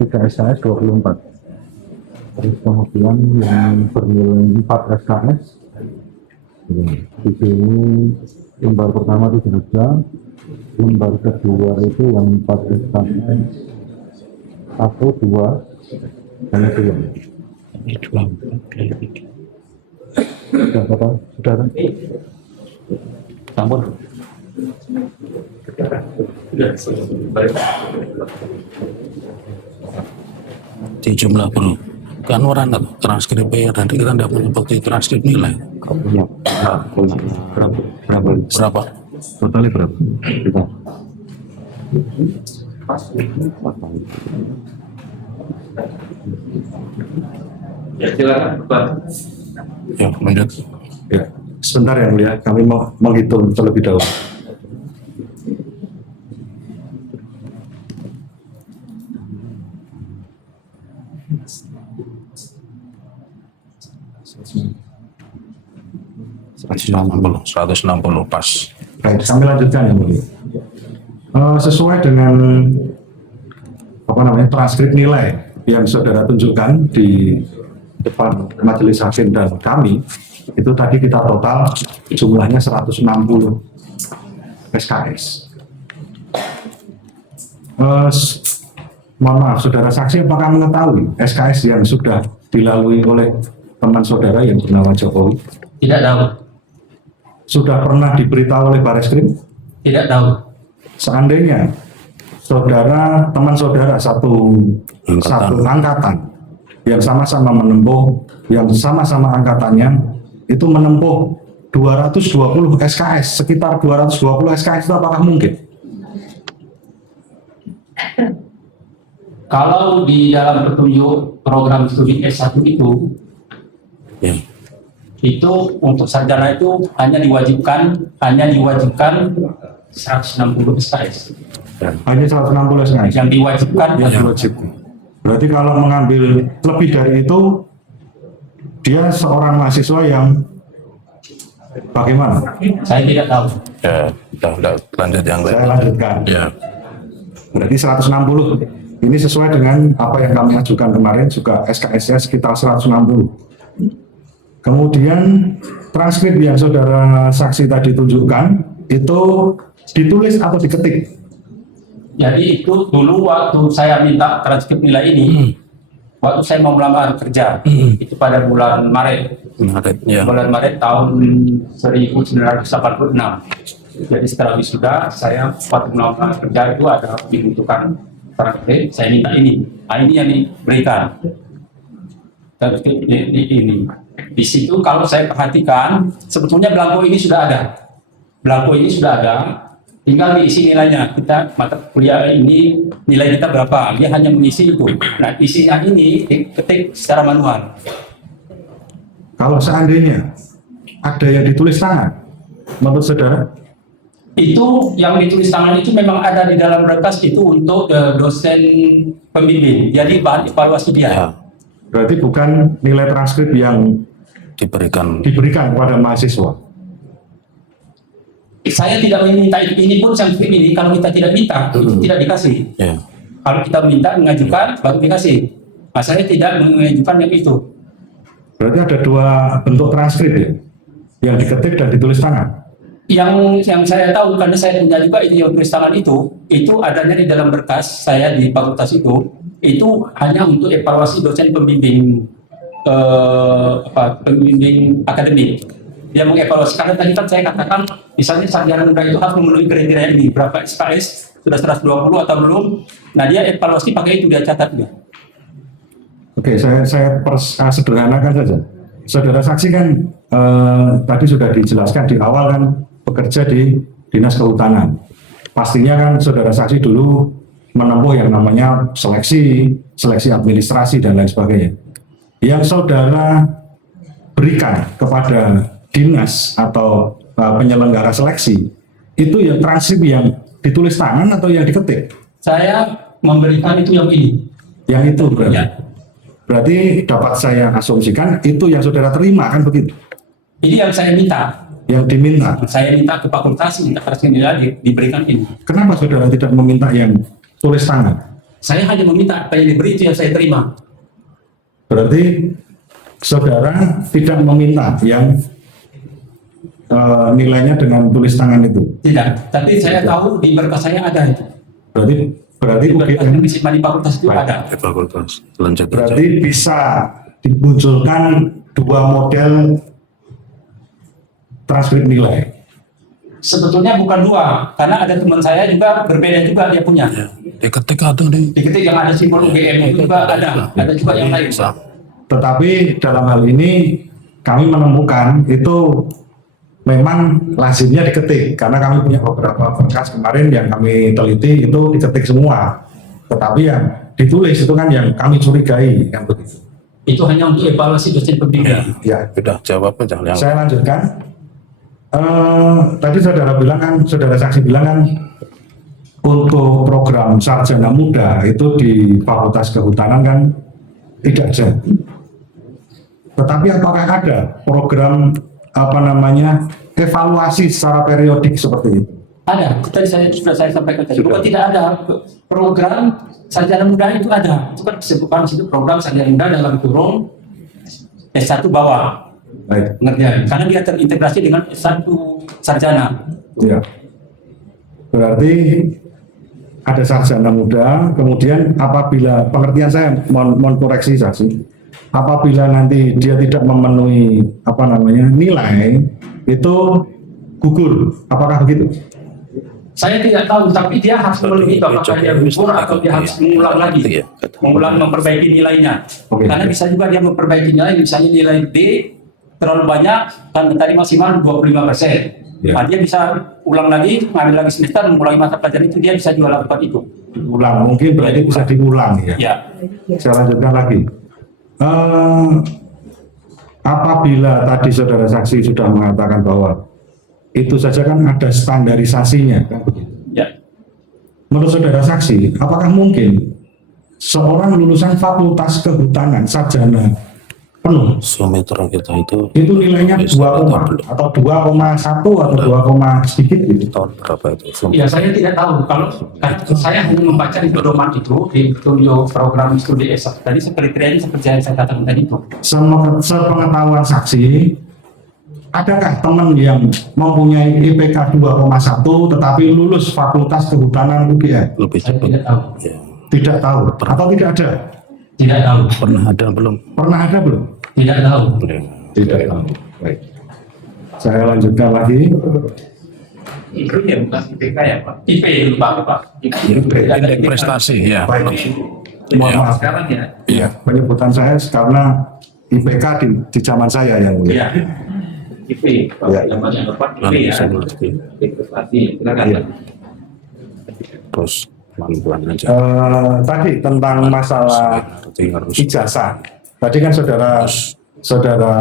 Tiga SKS 24. Terus kemudian yang bernilai 4 SKS. Di sini lembar pertama 7 juta, lembar kedua itu yang 4 SKS 1, 2, dan 2. Sudah kan? Campur. Di jumlah bro. Kan orang transkripnya nanti kita tidak punya bukti transkrip nilai. Punya. Berapa? Totalnya berapa? Kita. Ya silakan Pak. Ya, lanjut. Ya, sebentar ya mulia, kami mau menghitung terlebih dahulu. Seratus enam puluh pas. Baik, kami lanjutkan ya mulia. Sesuai dengan transkrip nilai yang saudara tunjukkan di depan majelis hakim dan kami, itu tadi kita total jumlahnya 160 SKS. Mohon maaf, saudara saksi apakah mengetahui SKS yang sudah dilalui oleh teman saudara yang bernama Jokowi? Tidak tahu. Sudah pernah diberitahu oleh Bareskrim? Tidak tahu. Seandainya teman saudara satu angkatan yang sama-sama menempuh, yang sama-sama angkatannya itu menempuh 220 SKS, sekitar 220 SKS itu apakah mungkin? Kalau di dalam petunjuk program studi S1 itu, Ya. itu untuk sarjana itu hanya diwajibkan 160 SKS. Hanya 160 SKS Yang diwajibkan yang diwajibkan. Berarti kalau mengambil lebih dari itu, dia seorang mahasiswa yang bagaimana? saya tidak tahu. Ya, udah lanjut yang lain. Saya lanjutkan. Ya. Berarti 160. Ini sesuai dengan apa yang kami ajukan kemarin, juga SKS-nya sekitar 160. Kemudian transkrip yang saudara saksi tadi tunjukkan itu ditulis atau diketik? Jadi itu dulu waktu saya minta transkrip nilai ini, waktu saya mau melamar kerja, itu pada bulan Maret. Ya. Bulan Maret tahun 1986. Jadi setelah wisuda, saya waktu melamar kerja itu ada dibutuhkan transkrip, saya minta ini. Nah, ini yang diberikan. ini. Di situ kalau saya perhatikan, sebetulnya belangko ini sudah ada. Belangko ini sudah ada, tinggal diisi nilainya. Kita mata kuliah ini nilai kita berapa? Dia hanya mengisi itu. Nah, isinya ini diketik secara manual. Kalau seandainya ada yang ditulis tangan, menurut saudara? Itu yang ditulis tangan itu memang ada di dalam berkas itu untuk dosen pembimbing. Jadi bahan evaluasi dia. Ya, Berarti bukan nilai transkrip yang diberikan. kepada mahasiswa. Saya tidak meminta itu. Ini pun transkrip ini kalau kita tidak minta itu tidak dikasih. Ya. Kalau kita minta mengajukan baru dikasih. Nah, saya tidak mengajukan yang itu. Berarti ada dua bentuk transkrip ya, yang diketik dan ditulis tangan. Yang saya tahu karena saya punya juga itu yang tulis tangan itu adanya di dalam berkas saya di fakultas itu hanya untuk evaluasi dosen pembimbing pembimbing akademik. Dia mengevaluasi karena tadi kan saya katakan misalnya sarjana muda itu harus memenuhi kriteria ini berapa SKS sudah 120 atau belum. Nah dia evaluasi pakai itu dia catat dia. Oke, saya sederhanakan saja. Saudara saksi kan tadi sudah dijelaskan di awal kan bekerja di Dinas Kehutanan. Pastinya kan saudara saksi dulu menempuh yang namanya seleksi administrasi dan lain sebagainya. Yang saudara berikan kepada dinas atau penyelenggara seleksi itu yang transkrip yang ditulis tangan atau yang diketik? Saya memberikan itu yang ini. Yang itu berarti. Ya. Berarti dapat saya asumsikan itu yang saudara terima kan begitu? Ini yang saya minta. Yang diminta. Saya minta ke fakultas, minta transkrip nilai diberikan ini. Kenapa saudara tidak meminta yang tulis tangan? Saya hanya meminta apa yang diberi itu yang saya terima. Berarti saudara tidak meminta yang nilainya dengan tulis tangan itu. Tidak, tapi saya tahu di berkas saya ada itu. Berarti Di berkas UGM yang disimpan di fakultas itu Baik. ada. Di fakultas. Lanjut. berarti bisa dimunculkan dua model transkrip nilai. Sebetulnya bukan dua, karena ada teman saya juga berbeda juga dia punya. Ya. Diketik atau di Diketik yang ada simbol UGM itu juga ada juga yang lain. Bisa. Tetapi dalam hal ini kami menemukan itu memang lazimnya diketik karena kami punya beberapa berkas kemarin yang kami teliti itu diketik semua. Tetapi yang ditulis itu kan yang kami curigai yang begitu. Itu hanya untuk evaluasi dosen pembimbing. Ya, Sudah jawab aja. Yang saya lanjutkan. Tadi saudara bilang kan, saudara saksi bilang kan untuk program sarjana muda itu di Fakultas Kehutanan kan tidak ada. Tetapi apakah ada program evaluasi secara periodik seperti itu? Ada, tadi sudah saya sampaikan tadi. Bukan tidak ada program sarjana muda itu ada. Itu kan disebutkan di situ program sarjana muda dalam kurung S1 bawah. Baik. Pengertian. Karena dia terintegrasi dengan S1 sarjana. Ya. Berarti ada sarjana muda, kemudian apabila pengertian saya mohon koreksi saksi, apabila nanti dia tidak memenuhi nilai itu gugur, apakah begitu? Saya tidak tahu, tapi dia harus memenuhi itu. Apakah dia gugur atau dia harus mengulang lagi, memperbaiki nilainya. Oke. Karena bisa juga dia memperbaiki nilai, misalnya nilai D terlalu banyak, kan tadi maksimal 25%. Ya. Nah, dia bisa ulang lagi, ngambil lagi semester, mengulangi mata pelajaran itu, dia bisa juga lakukan itu. Ulang, mungkin berarti bisa diulang ya. Ya. Saya lanjutkan lagi. Apabila tadi saudara saksi sudah mengatakan bahwa itu saja kan ada standarisasinya, kan begitu. Ya. Menurut saudara saksi, apakah mungkin seorang lulusan Fakultas Kehutanan sarjana penuh Sumetra kita itu itu nilainya 2, atau 2,1 atau 2, sedikit gitu? tahun berapa itu? Ya, saya tidak tahu. Kalau saya hanya membaca di pedoman itu di studio program studi S1 tadi kriterianya seperti yang saya katakan tadi itu. Sepengetahuan saksi, adakah teman yang mempunyai IPK 2,1 tetapi lulus Fakultas Kehutanan UGM? Lebih Saya cepat. tidak tahu. Ya. Tidak tahu atau tidak ada? Tidak tahu. Pernah ada belum? Pernah ada belum? Tidak tahu. Belum. Tidak tahu. Baik. Saya lanjutkan lagi. Itu ya bukan IPK ya Pak. IP dulu Pak. Indeks prestasi ya. Baik. mohon maaf. Sekarang ya. Iya. Penyebutan saya karena IPK di zaman saya yang mulia. Iya. IP. Ya. Zamannya Bapak IP Nanti ya. saya mengerti. Investasi. Silakan. Iya. Terus pelan-pelan aja. Tadi tentang masalah Ngerti harus. ijazah. Tadi kan saudara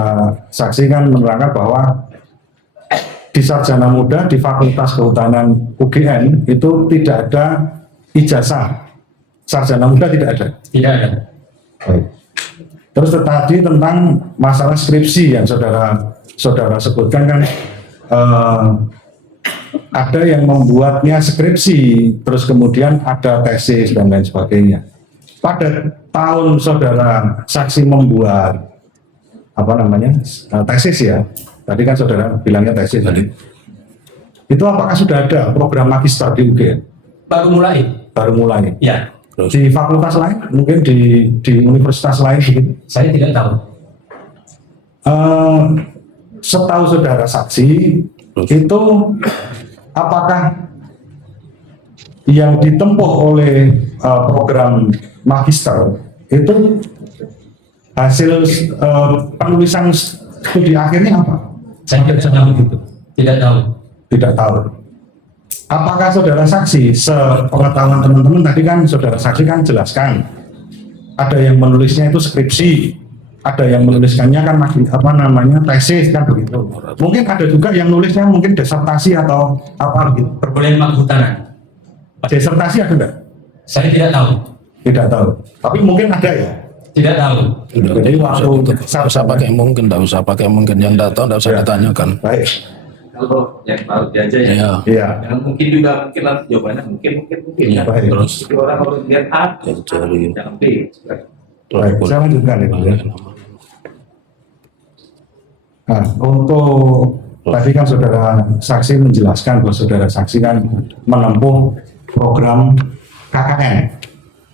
saksi kan menerangkan bahwa di sarjana muda di Fakultas Kehutanan UGM itu tidak ada ijazah. Sarjana muda tidak ada. Tidak ada. Terus tadi tentang masalah skripsi yang saudara sebutkan kan ada yang membuatnya skripsi, terus kemudian ada tesis dan lain sebagainya. Pada tahun saudara saksi membuat tesis ya, tadi kan saudara bilangnya tesis tadi. Itu apakah sudah ada program magister di UGM? Baru mulai. Baru mulai. Ya, Di fakultas lain, mungkin di universitas lain begitu. saya tidak tahu. Setahu saudara saksi itu apakah yang ditempuh oleh program magister itu hasil penulisan studi akhirnya apa? Saya tidak tahu begitu. Tidak tahu. Tidak tahu. Apakah saudara saksi sepengetahuan teman-teman tadi kan saudara saksi kan jelaskan ada yang menulisnya itu skripsi, ada yang menuliskannya kan tesis kan begitu. Mungkin ada juga yang nulisnya mungkin disertasi atau apa gitu. Perkuliahan kehutanan. Disertasi ada enggak? Saya tidak tahu. Tidak tahu. Tapi mungkin ada ya. Tidak tahu. Jadi waktu Nggak usah pakai mungkin, nggak usah pakai mungkin, yang nggak tahu nggak usah Ya. ditanyakan. baik. Kalau yang tahu aja ya. Iya. Iya. Yang mungkin juga mungkin nanti jawabannya mungkin ya. Baik. Terus Jadi orang kalau lihat A, Cari. jangan B. Baik. Saya lanjutkan ya. Nah, untuk tadi kan saudara saksi menjelaskan bahwa saudara saksi kan menempuh program KKN.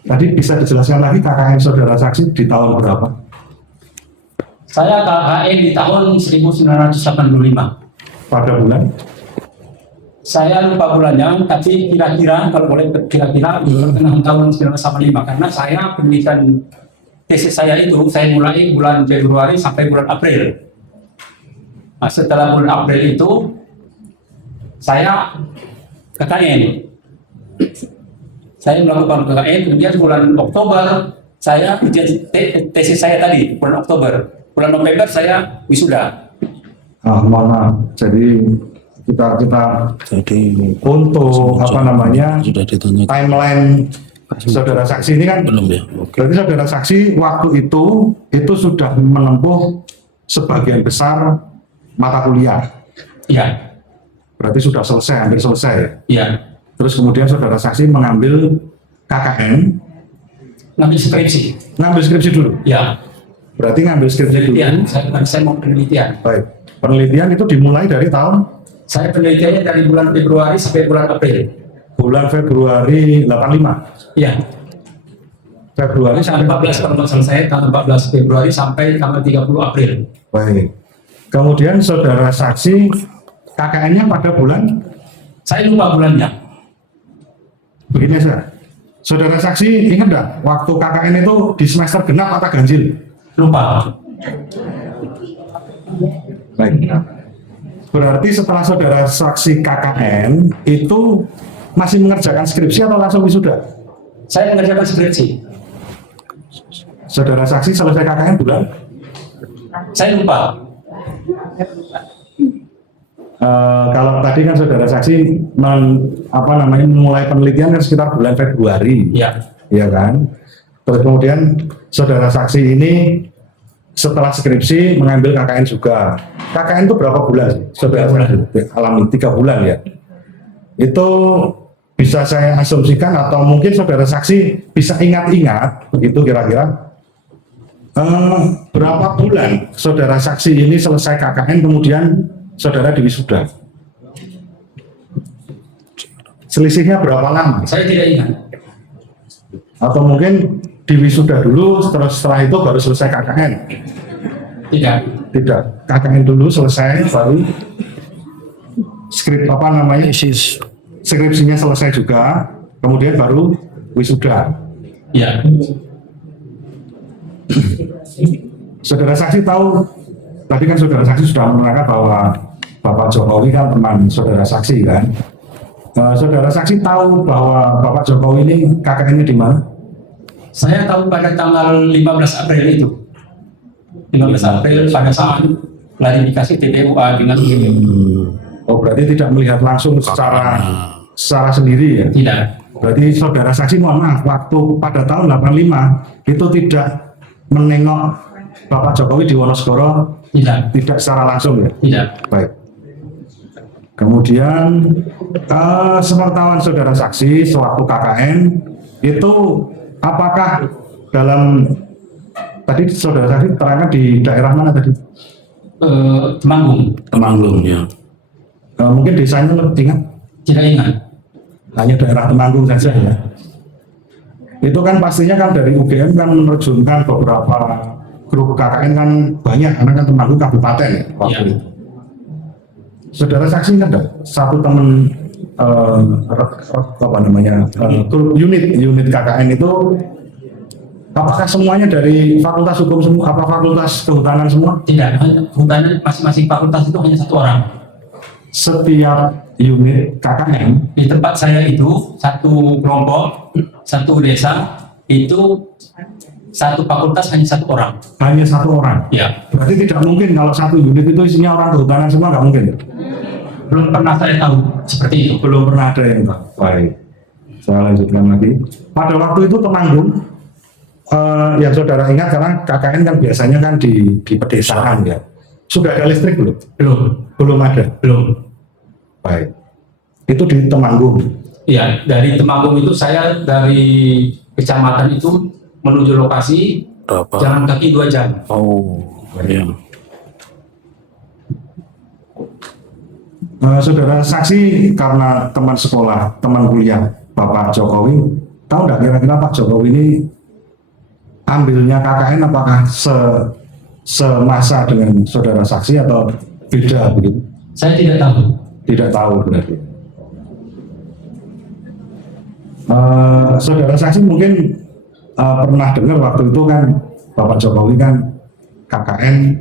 Tadi bisa dijelaskan lagi KKN saudara saksi di tahun berapa? Saya KKN di tahun 1985. Pada bulan? Saya lupa bulannya, tapi kira-kira kalau boleh kira-kira pertengahan tahun 1985 karena saya penelitian tesis saya itu saya mulai bulan Februari sampai bulan April. Nah, setelah bulan April itu saya KKN. Saya melakukan KKN, kemudian bulan Oktober saya tesis saya tadi bulan Oktober. Bulan November saya wisuda. Mohon maaf. Jadi kita Jadi untuk sudah ditanya timeline saudara saksi ini kan belum ya? Oke. berarti saudara saksi waktu itu sudah menempuh sebagian besar mata kuliah. Iya, Berarti sudah selesai, hampir selesai. iya. Terus kemudian saudara saksi mengambil KKN, Ngambil skripsi. ngambil skripsi dulu. Ya, Berarti ngambil skripsi dulu. penelitian. Saya mau penelitian. Baik. Penelitian itu dimulai dari tahun Saya penelitiannya dari bulan Februari sampai bulan April. bulan Februari 85. Iya. Februari Tanggal sampai 14 kalau nggak salah saya tanggal 14 Februari sampai tanggal 30 April. Baik. Kemudian saudara saksi KKN-nya pada bulan Saya lupa bulannya. begini saja. Saudara saksi ingat enggak waktu KKN itu di semester genap atau ganjil? Lupa. Baik. Berarti setelah saudara saksi KKN itu masih mengerjakan skripsi atau langsung wisuda? Saya mengerjakan skripsi. Saudara saksi selesai KKN bulan? Saya lupa. Kalau tadi kan saudara saksi memulai penelitian kan sekitar bulan Februari, Ya. ya kan? Terus kemudian saudara saksi ini setelah skripsi mengambil KKN juga. KKN itu berapa bulan sih? Saudara saksi alami 3 bulan ya. Itu bisa saya asumsikan atau mungkin saudara saksi bisa ingat-ingat begitu kira-kira berapa bulan saudara saksi ini selesai KKN kemudian saudara diwisuda? Selisihnya berapa lama? Saya tidak ingat. Atau mungkin diwisuda dulu, terus setelah itu baru selesai KKN? Tidak. Tidak, KKN dulu selesai, baru skripsinya selesai juga, kemudian baru wisuda. Ya. Saudara saksi tahu, tadi kan saudara saksi sudah menerangkan bahwa Bapak Jokowi kan teman saudara saksi kan. Saudara saksi tahu bahwa Bapak Jokowi ini KKN-nya di mana? Saya tahu pada tanggal 15 April itu. 15 April pada saat klarifikasi TPUA dengan Oh, berarti tidak melihat langsung secara sendiri ya? tidak. Berarti saudara saksi mohon maaf, waktu pada tahun 85 itu tidak menengok Bapak Jokowi di Wonosegoro, tidak secara langsung ya? Tidak. Baik. Kemudian sepengetahuan saudara saksi sewaktu KKN itu apakah dalam tadi saudara saksi terangkan di daerah mana tadi? Temanggung. Ya. Mungkin desanya lebih ingat? Tidak ingat. Hanya daerah Temanggung saja ya. Itu kan pastinya kan dari UGM kan menerjunkan beberapa grup KKN kan banyak karena kan Temanggung kabupaten ya waktu itu. Saudara saksi ingat enggak satu teman grup unit KKN itu apakah semuanya dari fakultas hukum semua, apa fakultas kehutanan semua? Tidak, kehutanan masing-masing fakultas itu hanya 1 orang. Setiap unit KKN Di tempat saya itu, 1 kelompok, 1 desa, itu 1 fakultas hanya 1 orang. hanya 1 orang. Ya, Berarti tidak mungkin kalau 1 unit itu isinya orang kehutanan semua, nggak mungkin ya? belum pernah saya tahu seperti itu. Belum pernah ada yang tahu. Baik, saya lanjutkan lagi. Pada waktu itu Temanggung, yang saudara ingat karena KKN kan biasanya kan di pedesaan ya. Sudah ada listrik belum? Belum ada. Belum. Baik. Itu di Temanggung. Iya, dari Temanggung itu saya dari kecamatan itu menuju lokasi Berapa? jalan kaki 2 jam. Oh, ya. Saudara saksi karena teman sekolah, teman kuliah Bapak Jokowi, tahu nggak kira-kira Pak Jokowi ini ambilnya KKN apakah semasa dengan saudara saksi atau beda begitu? Saya tidak tahu. Tidak tahu berarti. Saudara saksi mungkin pernah dengar waktu itu kan Bapak Jokowi kan KKN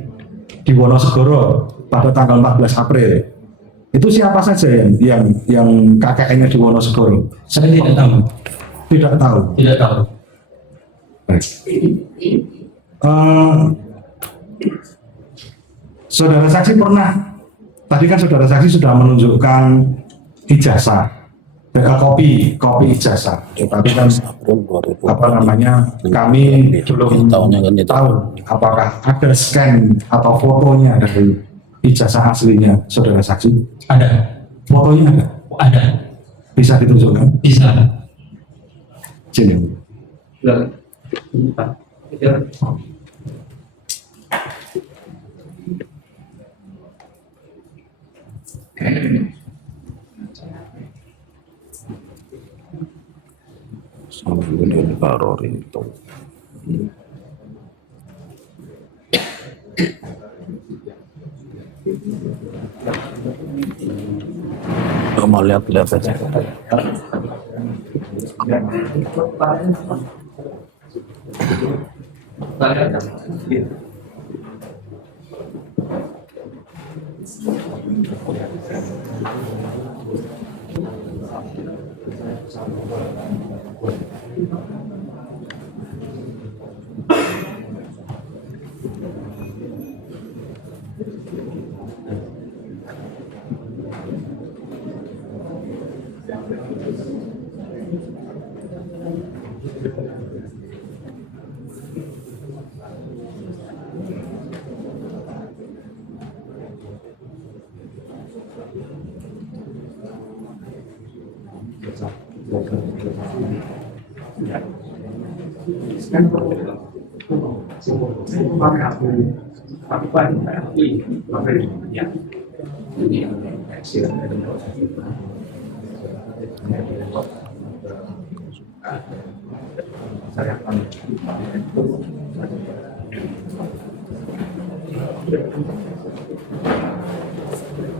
di Wonosegoro pada tanggal 14 April. Itu siapa saja yang KKN-nya di Wonosegoro? Saya tidak tahu. Tidak tahu. Tidak tahu. Baik. Saudara saksi pernah, tadi kan saudara saksi sudah menunjukkan ijazah, kopi ijazah. Tapi kan apa namanya, kami belum tahu apakah ada scan atau fotonya dari ijazah aslinya saudara saksi. Ada. Fotonya ada? Ada. Bisa ditunjukkan? Bisa. Sini. Sambil Karor itu. Kamu lihat aja.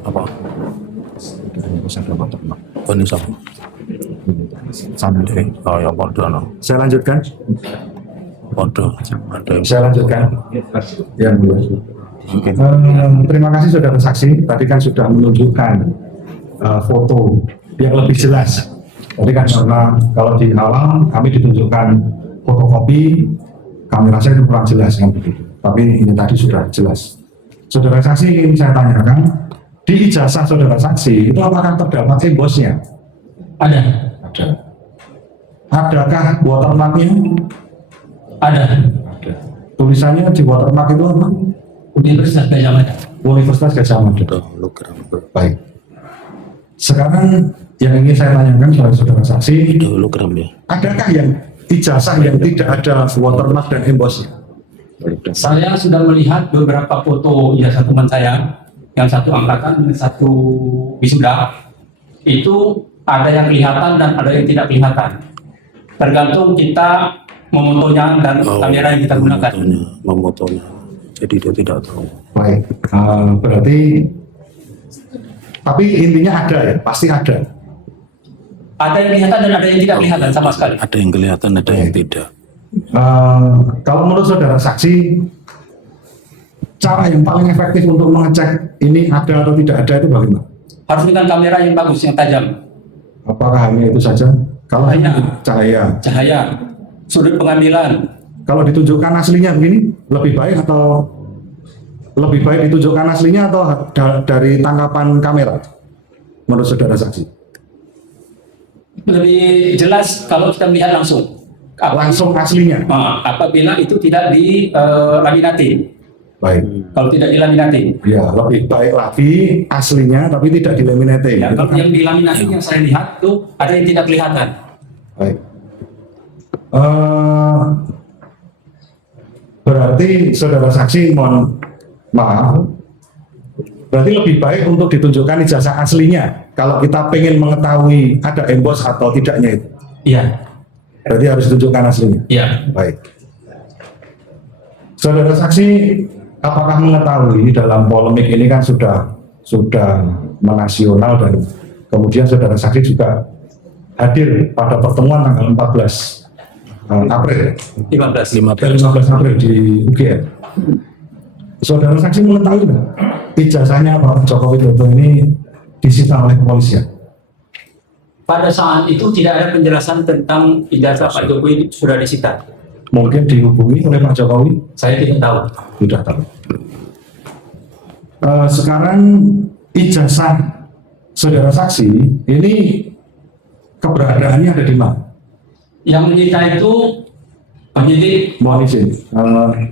Apa? Ini sama. Oh ya, Pak. Saya lanjutkan. Waduh, ada Saya lanjutkan. Yang mulia. Terima kasih saudara saksi. Tadi kan sudah menunjukkan foto yang lebih jelas. Tadi kan karena kalau di awal kami ditunjukkan fotokopi, kami rasa itu kurang jelas kan begitu. Tapi ini tadi sudah jelas. Saudara saksi ingin saya tanyakan, di ijazah saudara saksi itu apakah terdapat embosnya? Ada. Ada. Adakah watermarknya? Ada. Ada. Tulisannya di watermark itu apa? Universitas Gajah Mada. Universitas Gajah Mada. hologram, Baik. Sekarang yang ingin saya tanyakan kepada saudara saksi, ada hologram ya. adakah yang ijazah yang tidak ada watermark dan embossnya? Saya sudah melihat beberapa foto ijazah teman saya, yang satu angkatan dengan satu wisuda. Itu ada yang kelihatan dan ada yang tidak kelihatan. Tergantung kita memotonya dan kamera yang kita gunakan. Memotonya. Jadi dia tidak tahu. Baik, berarti tapi intinya ada ya, pasti ada. Ada yang kelihatan dan ada yang tidak kelihatan sama sekali. Ada yang kelihatan, ada yang tidak. Kalau menurut saudara saksi, cara yang paling efektif untuk mengecek ini ada atau tidak ada itu bagaimana? Harus dengan kamera yang bagus, yang tajam. Apakah hanya itu saja? Kalau hanya cahaya, sudut pengambilan. kalau ditunjukkan aslinya begini, lebih baik atau lebih baik ditunjukkan aslinya atau dari tangkapan kamera? Menurut saudara saksi? Lebih jelas kalau kita melihat langsung. Langsung aslinya? Apabila itu tidak dilaminatin. Baik. Kalau tidak dilaminatin. Ya, lebih baik lagi aslinya tapi tidak dilaminating. Ya, kalau yang dilaminatin yang saya lihat tuh ada yang tidak kelihatan. Baik. Berarti saudara saksi mohon maaf. Berarti lebih baik untuk ditunjukkan ijazah aslinya kalau kita pengen mengetahui ada emboss atau tidaknya itu. Iya. Berarti harus ditunjukkan aslinya. Iya. Baik. Saudara saksi, apakah mengetahui dalam polemik ini kan sudah menasional dan kemudian saudara saksi juga hadir pada pertemuan tanggal 14 April 15 April di UGM. Saudara saksi mengetahui nggak ijazahnya Pak Joko Widodo ini disita oleh kepolisian? Pada saat itu tidak ada penjelasan tentang ijazah Pak Jokowi sudah disita. Mungkin dihubungi oleh Pak Jokowi? Saya tidak tahu. Tidak tahu. Sekarang ijazah saudara saksi ini keberadaannya ada di mana? Yang menyita itu penyidik. Mohon izin,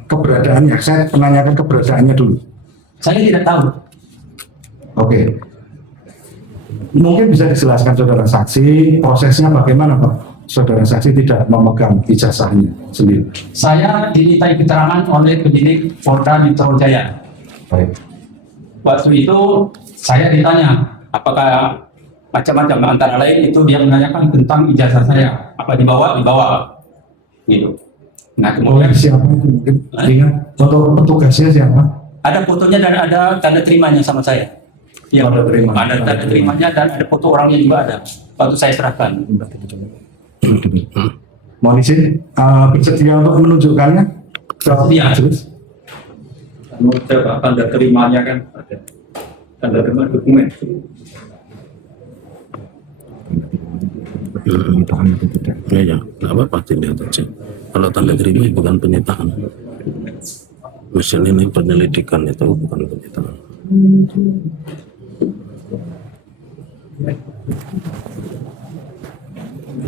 keberadaannya, saya menanyakan keberadaannya dulu. Saya tidak tahu. Oke. Mungkin bisa dijelaskan saudara saksi prosesnya bagaimana Pak? Saudara saksi tidak memegang ijazahnya sendiri. Saya dimintai keterangan oleh penyidik Polda Metro Jaya. Baik. Waktu itu saya ditanya apakah macam-macam, antara lain itu dia menanyakan tentang ijazah saya, apa dibawa gitu. Nah Oleh kemudian siapa itu mungkin ingat untuk petugasnya siapa? ada fotonya dan ada tanda terimanya sama saya. Yang Tanda terima. ada tanda terimanya dan ada foto orangnya juga ada. Waktu saya serahkan. Mohon izin, bersedia untuk menunjukkannya? Iya. Terus? Tanda terimanya kan ada. Tanda terima dokumen. Ya, nggak apa-apa dilihat aja. Kalau tanda terima bukan penyitaan. Mesin ini penyelidikan itu bukan penyitaan.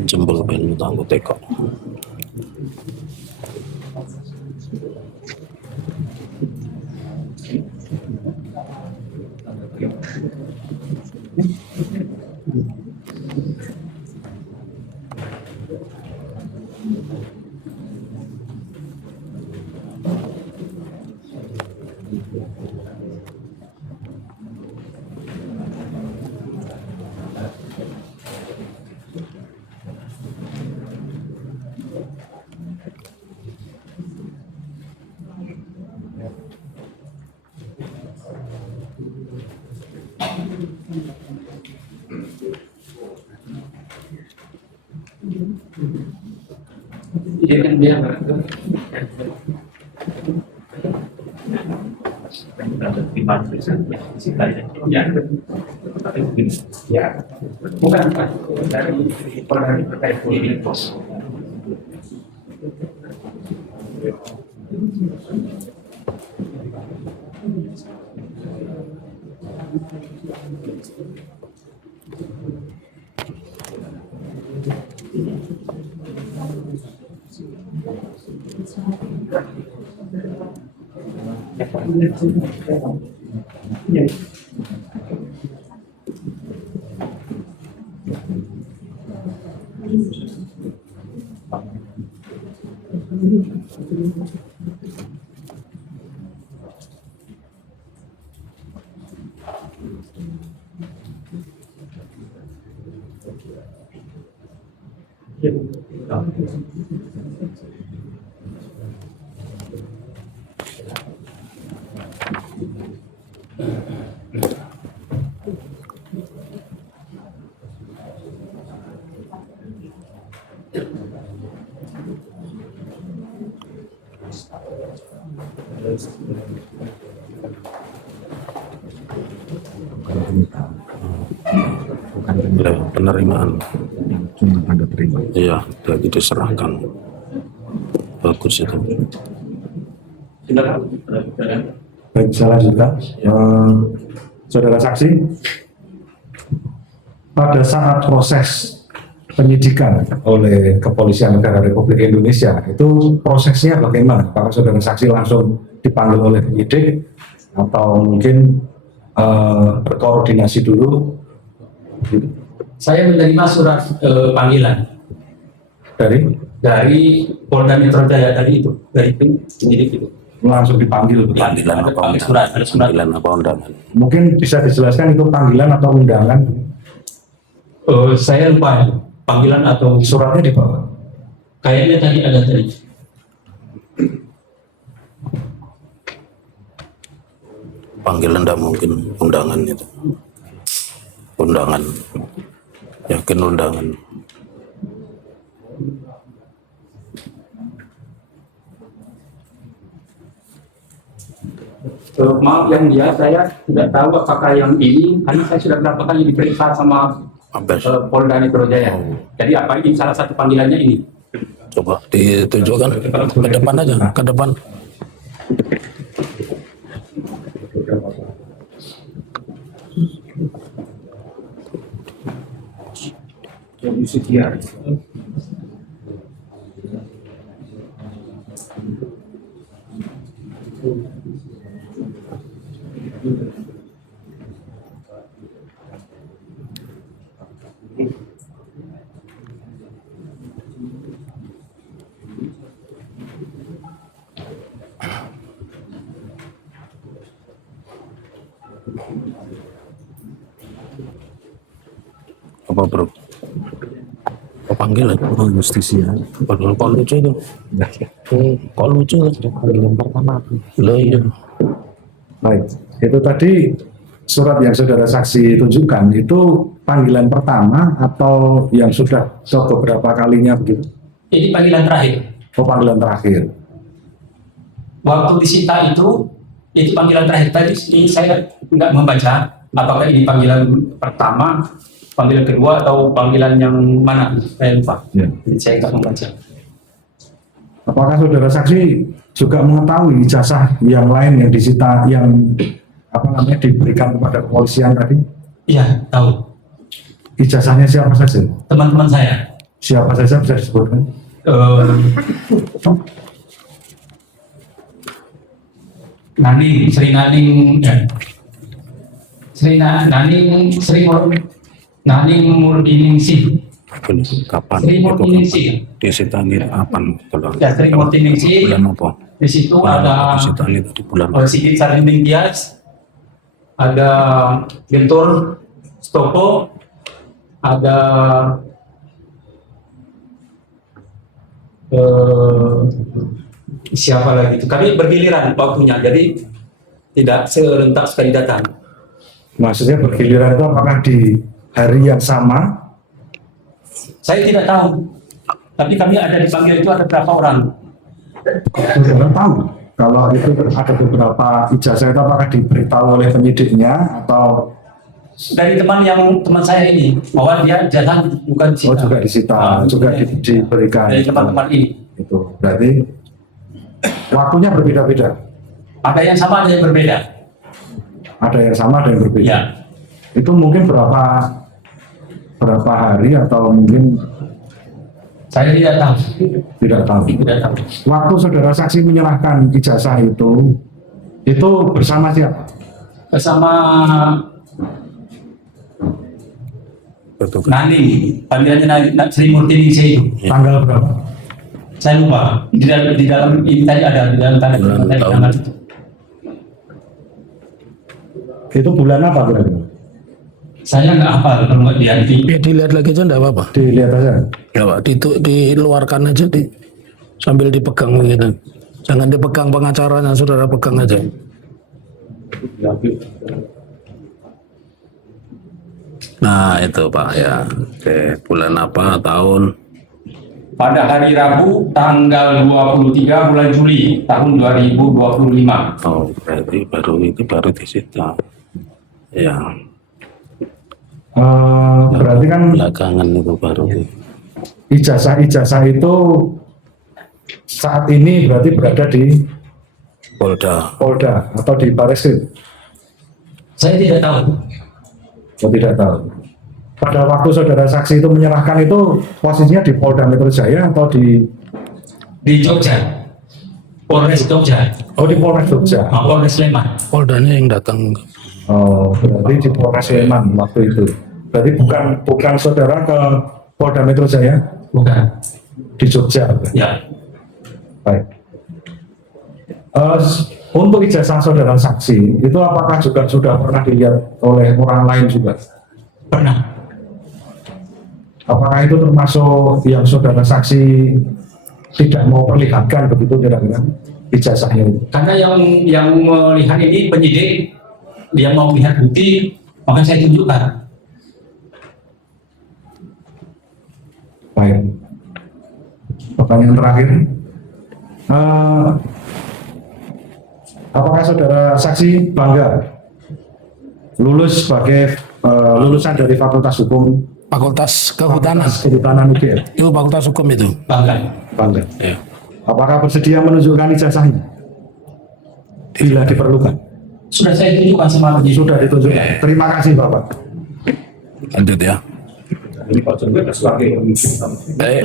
Jempol pengen tangguh tekok. Dia kan dia 5 tulisan yang disita ya. Ya, bukan Pak, dari terkait ini pos. Ya, penerimaan. Cuma tanda terima. Iya, jadi diserahkan. Bagus itu. Baik, saya lanjutkan. Saudara saksi, pada saat proses penyidikan oleh Kepolisian Negara Republik Indonesia, itu prosesnya bagaimana? Apakah saudara saksi langsung dipanggil oleh penyidik atau mungkin berkoordinasi dulu? Saya menerima surat panggilan dari Polda Metro Jaya tadi itu, dari penyidik itu. Langsung dipanggil? Panggilan apa undangan? Surat, ada surat. Panggilan apa undangan? Mungkin bisa dijelaskan itu panggilan atau undangan? Saya lupa panggilan atau Suratnya di bawah. kayaknya tadi ada tadi. Panggilan tidak mungkin, undangan itu. Undangan. Yakin undangan. Maaf yang mulia, saya tidak tahu apakah yang ini, karena saya sudah berapa kali diperiksa sama Polda Metro Jaya. Jadi apa ini salah satu panggilannya ini? Coba ditunjukkan ke depan aja, ke depan. Jadi sekian. Apa bro? Apa panggilan? Oh, justisia. Kok lucu itu? Kok lucu? Panggilan pertama. Loh iya. Baik, itu tadi surat yang saudara saksi tunjukkan itu panggilan pertama atau yang sudah beberapa kalinya begitu? Ini panggilan terakhir. Oh, panggilan terakhir. Waktu disita itu panggilan terakhir. Tadi ini saya nggak membaca apakah ini panggilan pertama, panggilan kedua atau panggilan yang mana, saya lupa. Ya. Jadi saya nggak membaca. Apakah saudara saksi juga mengetahui ijazah yang lain yang disita yang diberikan kepada kepolisian tadi? Iya, tahu. Ijazahnya siapa saja? Teman-teman saya. Siapa saja bisa disebutkan? Naning, Sri Naning, Naning Murdiningsih. Kapan Sri itu? Murdiningsih. Disita ini kapan? Ya, Sri Murdiningsih. Bulan apa? Di situ Bulan apa ada disita itu di bulan? Sigit Sarinding Tias, ada Gentur Stopo, ada siapa lagi itu? Kami bergiliran waktunya, jadi tidak serentak sekali datang. Maksudnya bergiliran itu apakah di hari yang sama? Saya tidak tahu, tapi kami ada dipanggil itu ada berapa orang? Saudara tahu? Kalau itu ada beberapa ijazah itu apakah diberitahu oleh penyidiknya atau Dari teman saya ini, bahwa dia ijazah bukan disita. oh juga disita, juga diberikan? Dari teman-teman ini. Itu berarti waktunya berbeda-beda. Ada yang sama, ada yang berbeda. Ada yang sama, ada yang berbeda. Ya. Itu mungkin berapa hari atau mungkin Saya tidak tahu. tidak tahu. Tidak tahu. Waktu saudara saksi menyerahkan ijazah itu bersama siapa? Bersama Betul. Nani, panggilannya Sri Murti Ningsih itu. Tanggal berapa? Saya lupa. Di dalam ini tadi ada di dalam tanda Bulan tadi tahun. tanggal. Itu bulan apa berarti? Saya nggak hafal kalau nggak dia di. Ya dilihat lagi aja enggak apa-apa. Dilihat aja. Ya Pak, diluarkan aja sambil dipegang gitu. Jangan dipegang pengacaranya, saudara pegang aja. Nah itu Pak ya. Oke, bulan apa tahun? Pada hari Rabu tanggal 23 bulan Juli tahun 2025. Oh berarti baru disita. Ya Berarti kan belakangan itu baru. ijazah itu saat ini berarti berada di Polda atau di Bareskrim? Saya tidak tahu. Saya tidak tahu. Pada waktu saudara saksi itu menyerahkan itu posisinya di Polda Metro Jaya atau di Jogja. Polres Jogja. Oh di Polres Jogja. Polres Sleman. Poldanya yang datang. Oh berarti di Polres Sleman waktu itu. Berarti bukan saudara ke Polda Metro Jaya Bukan. di Jogja. Ya. Baik. Untuk ijazah saudara saksi itu apakah juga sudah pernah dilihat oleh orang lain juga? Pernah. Apakah itu termasuk yang saudara saksi tidak mau perlihatkan begitu kira-kira ijazahnya itu? Karena yang melihat ini penyidik, dia mau melihat bukti, maka saya tunjukkan. Baik. Pertanyaan terakhir. Apakah saudara saksi bangga lulus sebagai lulusan dari Fakultas Hukum Fakultas Kehutanan. Kehutanan UGM? Itu fakultas hukum itu. Bangga. Bangga. Ya. Apakah bersedia menunjukkan ijazahnya bila diperlukan? Sudah saya tunjukkan sama penyidik. Sudah ditunjukkan. Terima kasih Bapak. Lanjut ya. Ini Pak Jokowi sebagai Baik,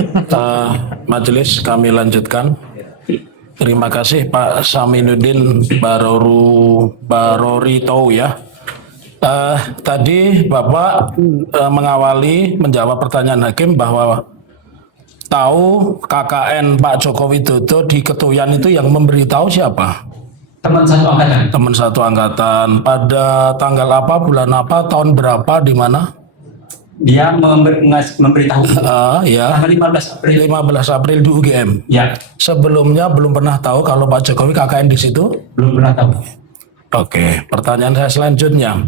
majelis kami lanjutkan. Terima kasih Pak Saminuddin Barorito ya. Tadi Bapak mengawali menjawab pertanyaan hakim bahwa tahu KKN Pak Joko Widodo di Ketuyan itu yang memberitahu siapa? Teman satu angkatan. Teman satu angkatan. Pada tanggal apa, bulan apa, tahun berapa, di mana? Dia memberitahu Ya, tanggal 15 April. 15 April di UGM. Ya, Sebelumnya belum pernah tahu kalau Pak Jokowi KKN di situ. belum pernah tahu. Oke, pertanyaan saya selanjutnya.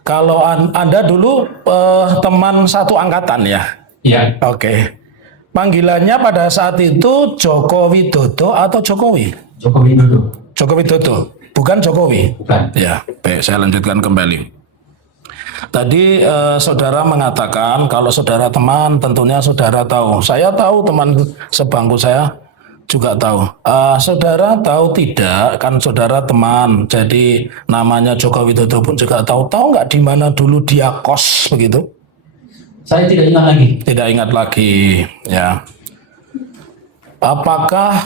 Kalau Anda dulu teman satu angkatan ya? Iya. Oke. Panggilannya pada saat itu Joko Widodo atau Jokowi? Joko Widodo. Joko Widodo, bukan Jokowi. Bukan. Ya, baik, saya lanjutkan kembali. Tadi saudara mengatakan kalau saudara teman, tentunya saudara tahu. Saya tahu, teman sebangku saya juga tahu. Saudara tahu tidak? Kan saudara teman, jadi namanya Joko Widodo pun juga tahu. Tahu nggak di mana dulu dia kos begitu? Saya tidak ingat lagi. Tidak ingat lagi, ya. Apakah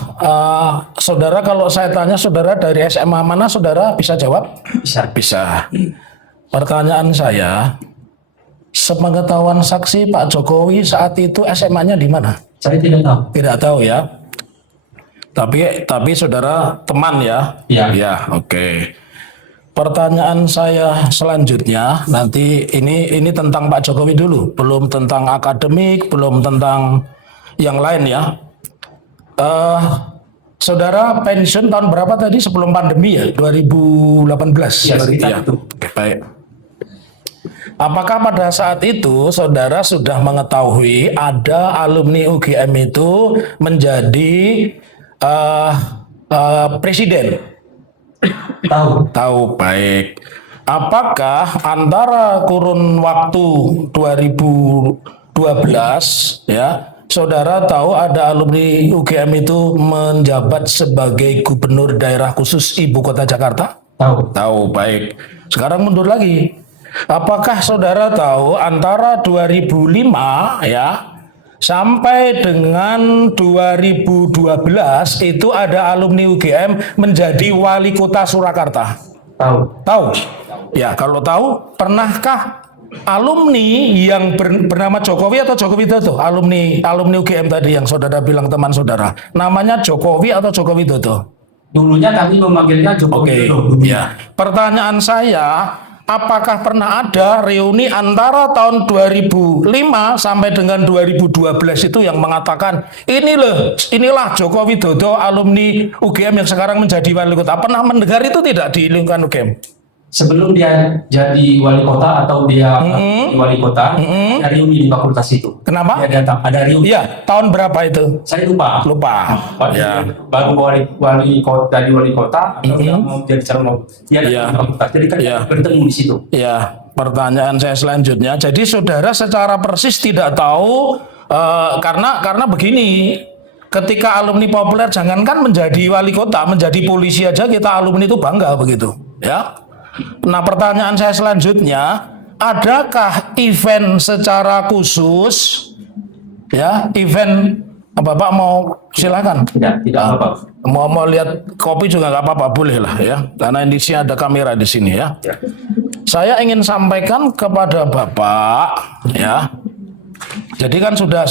saudara, kalau saya tanya saudara dari SMA mana, saudara bisa jawab? Bisa. Bisa. Pertanyaan saya, sepengetahuan saksi Pak Jokowi saat itu SMA-nya di mana? Saya tidak tahu. Tidak tahu ya. Tapi saudara teman ya? Iya. Ya, oke. Pertanyaan saya selanjutnya nanti ini tentang Pak Jokowi dulu, belum tentang akademik, belum tentang yang lain ya. Saudara pensiun tahun berapa tadi sebelum pandemi ya? 2018. Ya, sekitar itu. Oke, baik. Apakah pada saat itu saudara sudah mengetahui ada alumni UGM itu menjadi presiden? Tahu. Tahu, baik. Apakah antara kurun waktu 2012 ya, saudara tahu ada alumni UGM itu menjabat sebagai gubernur daerah khusus ibu kota Jakarta? Tahu. Tahu, baik. Sekarang mundur lagi. Apakah saudara tahu antara 2005 ya sampai dengan 2012 itu ada alumni UGM menjadi wali kota Surakarta? Tahu. Tahu? Ya, kalau tahu, pernahkah alumni yang bernama Jokowi atau Joko Widodo? Alumni UGM tadi yang saudara bilang teman saudara. Namanya Jokowi atau Joko Widodo? Dulunya kami memanggilnya Jokowi Widodo. Ya. Pertanyaan saya, apakah pernah ada reuni antara tahun 2005 sampai dengan 2012 itu yang mengatakan inilah Joko Widodo alumni UGM yang sekarang menjadi wali kota? Pernah mendengar itu tidak di lingkungan UGM? Sebelum dia jadi wali kota atau dia wali kota, ada reuni di fakultas itu. Kenapa? Dia datang, ada reuni. Iya, tahun berapa itu? Saya lupa. Ya. Baru wali kota, jadi wali kota atau dia mau jadi calon dia datang ke fakultas. Jadi kan bertemu di situ. Ya, pertanyaan saya selanjutnya. Jadi saudara secara persis tidak tahu karena begini. Ketika alumni populer jangankan menjadi wali kota, menjadi polisi aja kita alumni itu bangga begitu, ya. Nah, pertanyaan saya selanjutnya, adakah event secara khusus, ya, event Bapak mau silakan? Tidak apa-apa. Mau lihat kopi juga nggak apa-apa, boleh lah ya, karena di sini ada kamera di sini ya. Saya ingin sampaikan kepada Bapak, ya. Jadi kan sudah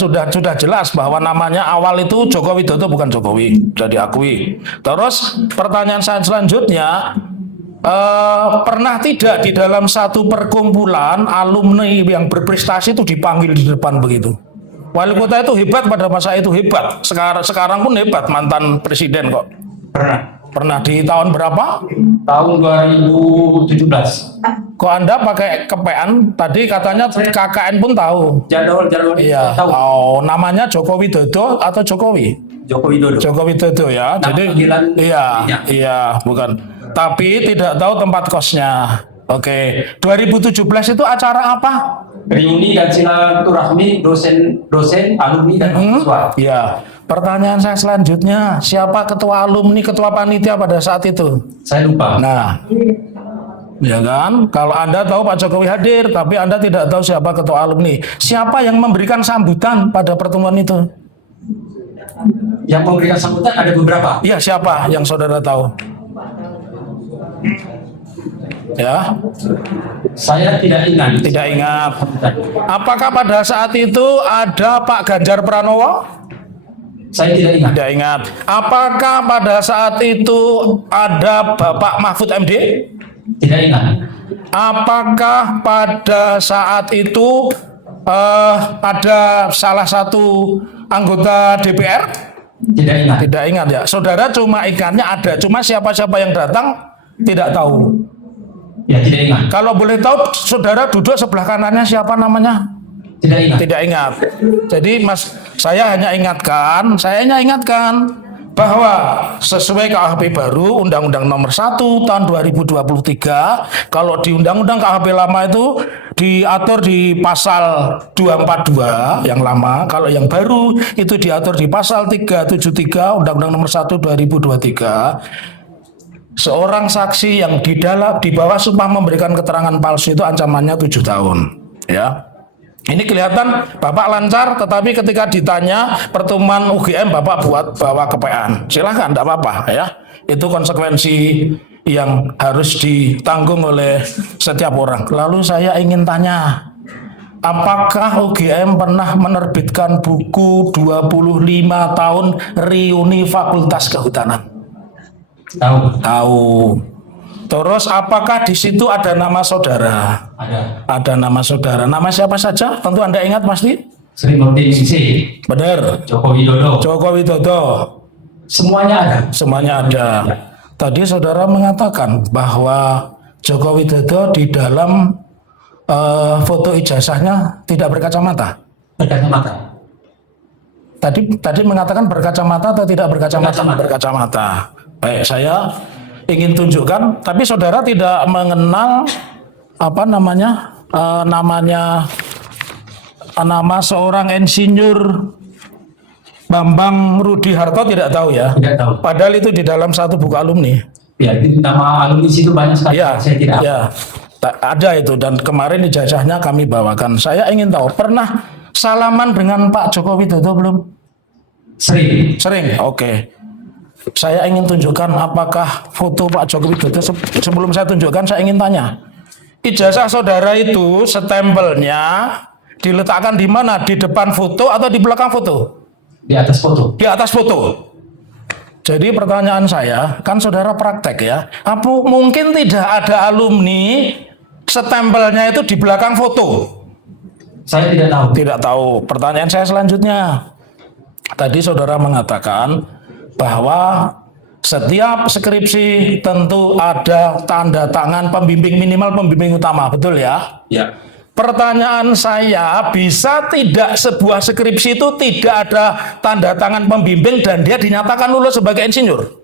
jelas bahwa namanya awal itu Joko Widodo bukan Jokowi, sudah diakui. Terus pertanyaan saya selanjutnya, pernah tidak di dalam satu perkumpulan alumni yang berprestasi itu dipanggil di depan begitu? Wali kota itu hebat pada masa itu, hebat. Sekarang pun hebat, mantan presiden kok. Pernah di tahun berapa? Tahun 2017. Kok Anda pakai kepean? Tadi katanya KKN pun tahu. Jadwal Iya. tahu. Oh, namanya Joko Widodo atau Jokowi? Joko Widodo. Joko Widodo ya. Jadi iya, bukan. Tapi tidak tahu tempat kosnya. Oke. 2017 itu acara apa? Reuni dan silaturahmi dosen alumni dan mahasiswa. Iya. Pertanyaan saya selanjutnya, siapa ketua alumni, ketua panitia pada saat itu? Saya lupa. Nah, ya kan? Kalau Anda tahu Pak Jokowi hadir, tapi Anda tidak tahu siapa ketua alumni. Siapa yang memberikan sambutan pada pertemuan itu? Yang memberikan sambutan ada beberapa. Iya, siapa yang saudara tahu? Ya, saya tidak ingat. tidak ingat. Apakah pada saat itu ada Pak Ganjar Pranowo? Saya tidak ingat. Tidak ingat. Apakah pada saat itu ada Bapak Mahfud MD? Tidak ingat. Apakah pada saat itu ada salah satu anggota DPR? Tidak ingat. Tidak ingat ya. Saudara cuma ingatnya ada, cuma siapa-siapa yang datang tidak tahu. Ya, tidak ingat. Kalau boleh tahu, saudara duduk sebelah kanannya siapa namanya? Tidak ingat. Tidak ingat. Jadi saya hanya ingatkan bahwa sesuai KUHP baru Undang-Undang Nomor 1 tahun 2023, kalau di Undang-Undang KUHP lama itu diatur di pasal 242 yang lama, kalau yang baru itu diatur di pasal 373 Undang-Undang Nomor 1 2023. Seorang saksi yang di bawah sumpah memberikan keterangan palsu itu ancamannya 7 tahun, ya. Ini kelihatan Bapak lancar, tetapi ketika ditanya pertemuan UGM Bapak bawa kepean. Silahkan, tidak apa-apa ya. Itu konsekuensi yang harus ditanggung oleh setiap orang. Lalu saya ingin tanya, apakah UGM pernah menerbitkan buku 25 tahun reuni Fakultas Kehutanan? Tahu. Terus apakah di situ ada nama saudara? Ada nama saudara. Nama siapa saja? Tentu Anda ingat pasti? Sri Mulyani Ningsih. Benar. Joko Widodo. Semuanya ada. Ya. Tadi saudara mengatakan bahwa Joko Widodo di dalam foto ijazahnya tidak berkacamata. Tadi mengatakan berkacamata atau tidak berkacamata? Berkacamata. Baik, saya ingin tunjukkan, tapi saudara tidak mengenal apa namanya nama seorang insinyur Bambang Rudi Harto, tidak tahu ya? Tidak tahu. Padahal itu di dalam satu buku alumni. Ya, itu nama alumni situ banyak sekali. Ya, Saya tidak. ya, ada itu, dan kemarin ijazahnya kami bawakan. Saya ingin tahu, pernah salaman dengan Pak Joko Widodo belum? Sering. Sering, oke. Saya ingin tunjukkan apakah foto Pak Joko Widodo. Sebelum saya tunjukkan, saya ingin tanya, ijazah saudara itu stempelnya diletakkan di mana? Di depan foto atau di belakang foto? Di atas foto. Di atas foto. Jadi pertanyaan saya, kan saudara praktek ya, apa mungkin tidak ada alumni stempelnya itu di belakang foto? Saya tidak tahu. Tidak tahu. Pertanyaan saya selanjutnya, tadi saudara mengatakan bahwa setiap skripsi tentu ada tanda tangan pembimbing, minimal pembimbing utama, betul ya? Ya. Pertanyaan saya, bisa tidak sebuah skripsi itu tidak ada tanda tangan pembimbing dan dia dinyatakan lulus sebagai insinyur?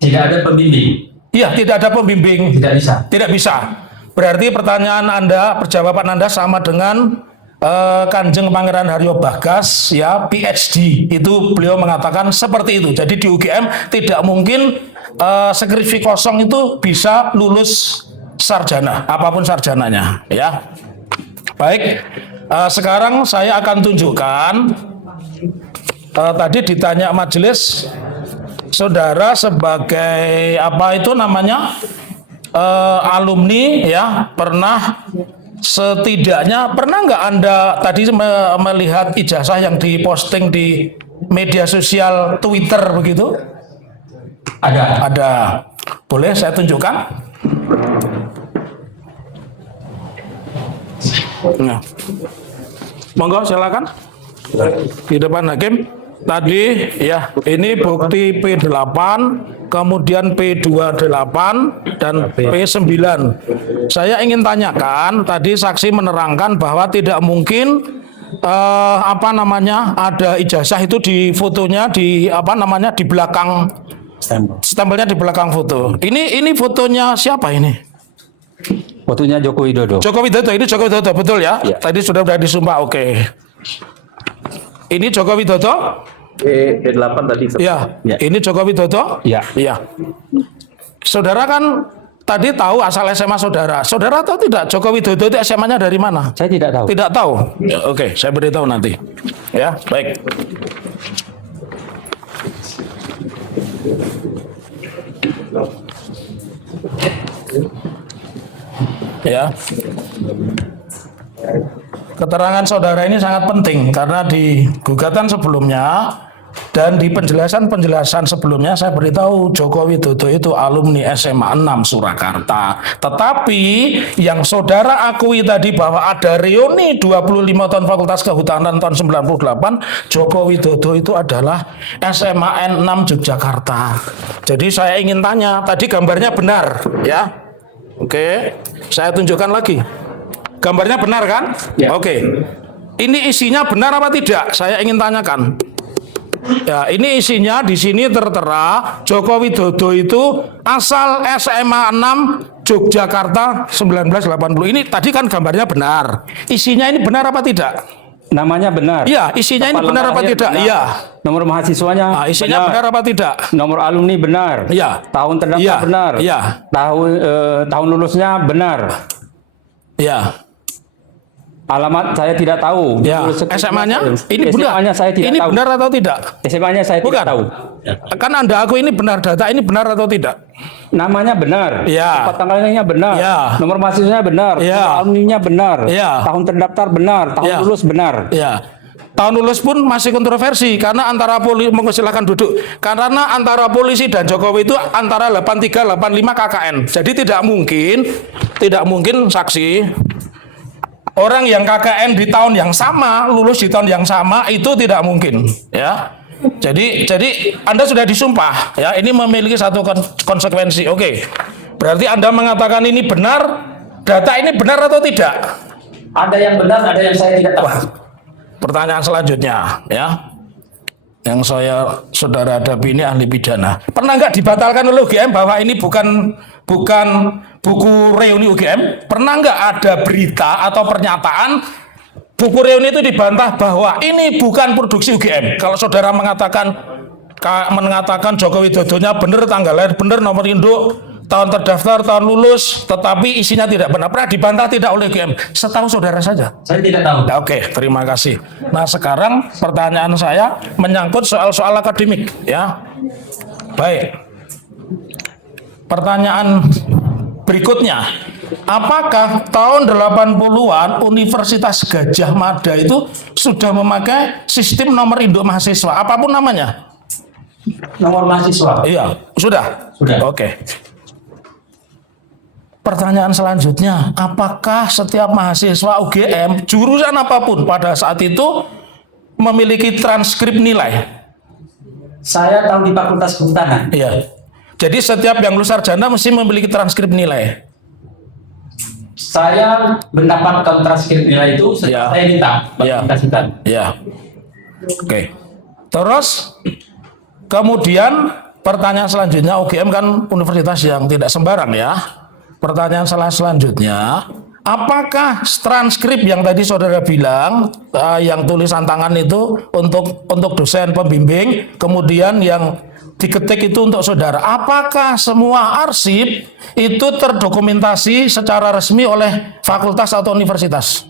Tidak ada pembimbing. Iya, tidak ada pembimbing. Tidak bisa. Tidak bisa. Berarti pertanyaan Anda, perjawaban Anda sama dengan Kanjeng Pangeran Haryo Bagas, ya, PhD. Itu beliau mengatakan seperti itu. Jadi di UGM tidak mungkin skripsi kosong itu bisa lulus sarjana, apapun sarjananya, ya. Baik, sekarang saya akan tunjukkan. Tadi ditanya majelis, saudara sebagai apa itu namanya alumni, ya, pernah setidaknya pernah nggak Anda tadi melihat ijazah yang diposting di media sosial Twitter begitu? Ada. Ada. Boleh saya tunjukkan? Nah. Monggo silakan. Di depan hakim. Tadi ya, ini bukti P8, kemudian P28 dan P9. Saya ingin tanyakan, tadi saksi menerangkan bahwa tidak mungkin apa namanya ada ijazah itu di fotonya di apa namanya di belakang stempelnya di belakang foto. Ini fotonya siapa ini? Fotonya Joko Widodo. Joko Widodo, ini Joko Widodo, betul ya? Ya. Tadi sudah disumpah, oke. Ini Joko Widodo? P8 tadi. Ya. Ya. Ini Joko Widodo? Ya. Iya. Saudara kan tadi tahu asal SMA saudara. Saudara tahu tidak Joko Widodo itu SMA-nya dari mana? Saya tidak tahu. Tidak tahu? Ya, oke, saya beritahu nanti. Ya, baik. Ya. Keterangan saudara ini sangat penting karena di gugatan sebelumnya dan di penjelasan-penjelasan sebelumnya saya beritahu Joko Widodo itu alumni SMA 6 Surakarta. Tetapi yang saudara akui tadi bahwa ada reuni 25 tahun Fakultas Kehutanan tahun 98, Joko Widodo itu adalah SMA N6 Yogyakarta. Jadi saya ingin tanya, tadi gambarnya benar ya? Oke, saya tunjukkan lagi. Gambarnya benar kan? Ya. Oke. Ini isinya benar apa tidak? Saya ingin tanyakan. Ya, ini isinya di sini tertera Joko Widodo itu asal SMA 6 Yogyakarta 1980. Ini tadi kan gambarnya benar. Isinya ini benar apa tidak? Namanya benar. Iya, isinya ini benar apa tidak? Iya. Nomor mahasiswanya Nah, isinya benar apa tidak? Nomor alumni benar. Iya. Tahun terdaftar Iya. benar. Iya. Tahun lulusnya benar. Iya. Alamat saya tidak tahu. Ya, SMA-nya ini benar. SMA-nya saya tidak ini tahu. benar atau tidak? SMA-nya saya Bukan. tidak tahu. Kan Anda aku ini benar, data ini benar atau tidak? Namanya benar. Ya. Tempat tanggalnya benar. Ya. Nomor mahasiswanya benar. Ya. Nomor alumninya benar. Ya. Tahun terdaftar benar. Tahun Ya. lulus benar. Ya. Tahun lulus pun masih kontroversi karena antara polisi, silakan duduk. Karena antara polisi dan Jokowi itu antara 83 85 KKN. Jadi tidak mungkin saksi orang yang KKN di tahun yang sama, lulus di tahun yang sama itu tidak mungkin, ya. Jadi Anda sudah disumpah, ya. Ini memiliki satu konsekuensi. Oke. Berarti Anda mengatakan ini benar, data ini benar atau tidak? Ada yang benar, ada yang saya tidak tahu. Wah, pertanyaan selanjutnya, ya. Yang saudara hadapi ini ahli pidana. Pernah nggak dibatalkan oleh UGM bahwa ini bukan buku reuni UGM? Pernah nggak ada berita atau pernyataan buku reuni itu dibantah bahwa ini bukan produksi UGM? Kalau saudara mengatakan Joko Widodonya benar, tanggal lahir benar, nomor induk, tahun terdaftar, tahun lulus, tetapi isinya tidak benar. Pernah dibantah tidak oleh UGM? Setahu saudara saja. Saya tidak tahu. Oke, terima kasih. Nah, sekarang pertanyaan saya menyangkut soal-soal akademik, ya. Baik. Pertanyaan berikutnya, apakah tahun 80-an Universitas Gadjah Mada itu sudah memakai sistem nomor induk mahasiswa, apapun namanya? Nomor mahasiswa. Iya, sudah. Sudah. Oke. Pertanyaan selanjutnya, apakah setiap mahasiswa UGM jurusan apapun pada saat itu memiliki transkrip nilai? Saya tahu di Fakultas Kehutanan. Iya. Jadi setiap yang lulus sarjana mesti memiliki transkrip nilai. Saya mendapatkan transkrip nilai itu setelah saya minta. Ya. Ya. Oke. Terus kemudian pertanyaan selanjutnya, UGM kan universitas yang tidak sembarang ya. Pertanyaan selanjutnya, apakah transkrip yang tadi saudara bilang yang tulisan tangan itu untuk dosen pembimbing, kemudian yang diketik itu untuk saudara, apakah semua arsip itu terdokumentasi secara resmi oleh fakultas atau universitas?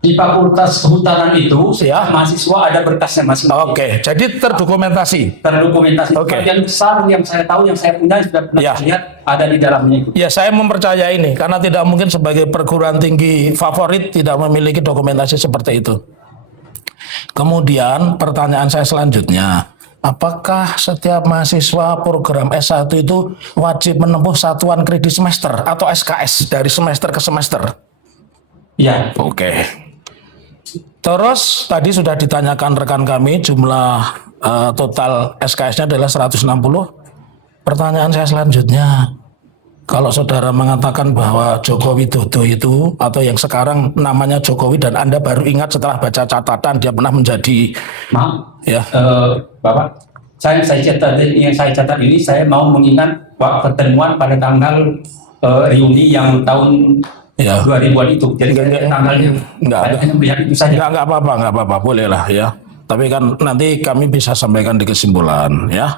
Di Fakultas Kehutanan itu, Ya. mahasiswa ada berkasnya masing-masing. Oke, jadi terdokumentasi. Terdokumentasi. Oke. Yang besar yang saya tahu, yang saya punya sudah pernah Ya. lihat ada di dalamnya itu. Ya, saya mempercayai ini karena tidak mungkin sebagai perguruan tinggi favorit tidak memiliki dokumentasi seperti itu. Kemudian pertanyaan saya selanjutnya, apakah setiap mahasiswa program S1 itu wajib menempuh satuan kredit semester atau SKS dari semester ke semester? Ya. Oke. Terus tadi sudah ditanyakan rekan kami jumlah total SKS-nya adalah 160. Pertanyaan saya selanjutnya, kalau saudara mengatakan bahwa Joko Widodo itu atau yang sekarang namanya Jokowi dan Anda baru ingat setelah baca catatan dia pernah menjadi Maaf, ya. Bapak, yang saya catat ini saya mau mengingat pertemuan pada tanggal reuni yang tahun Ya. 2000-an itu. Jadi tanggalnya saya hanya melihat itu saja. Enggak apa-apa, boleh lah ya. Tapi kan nanti kami bisa sampaikan di kesimpulan ya.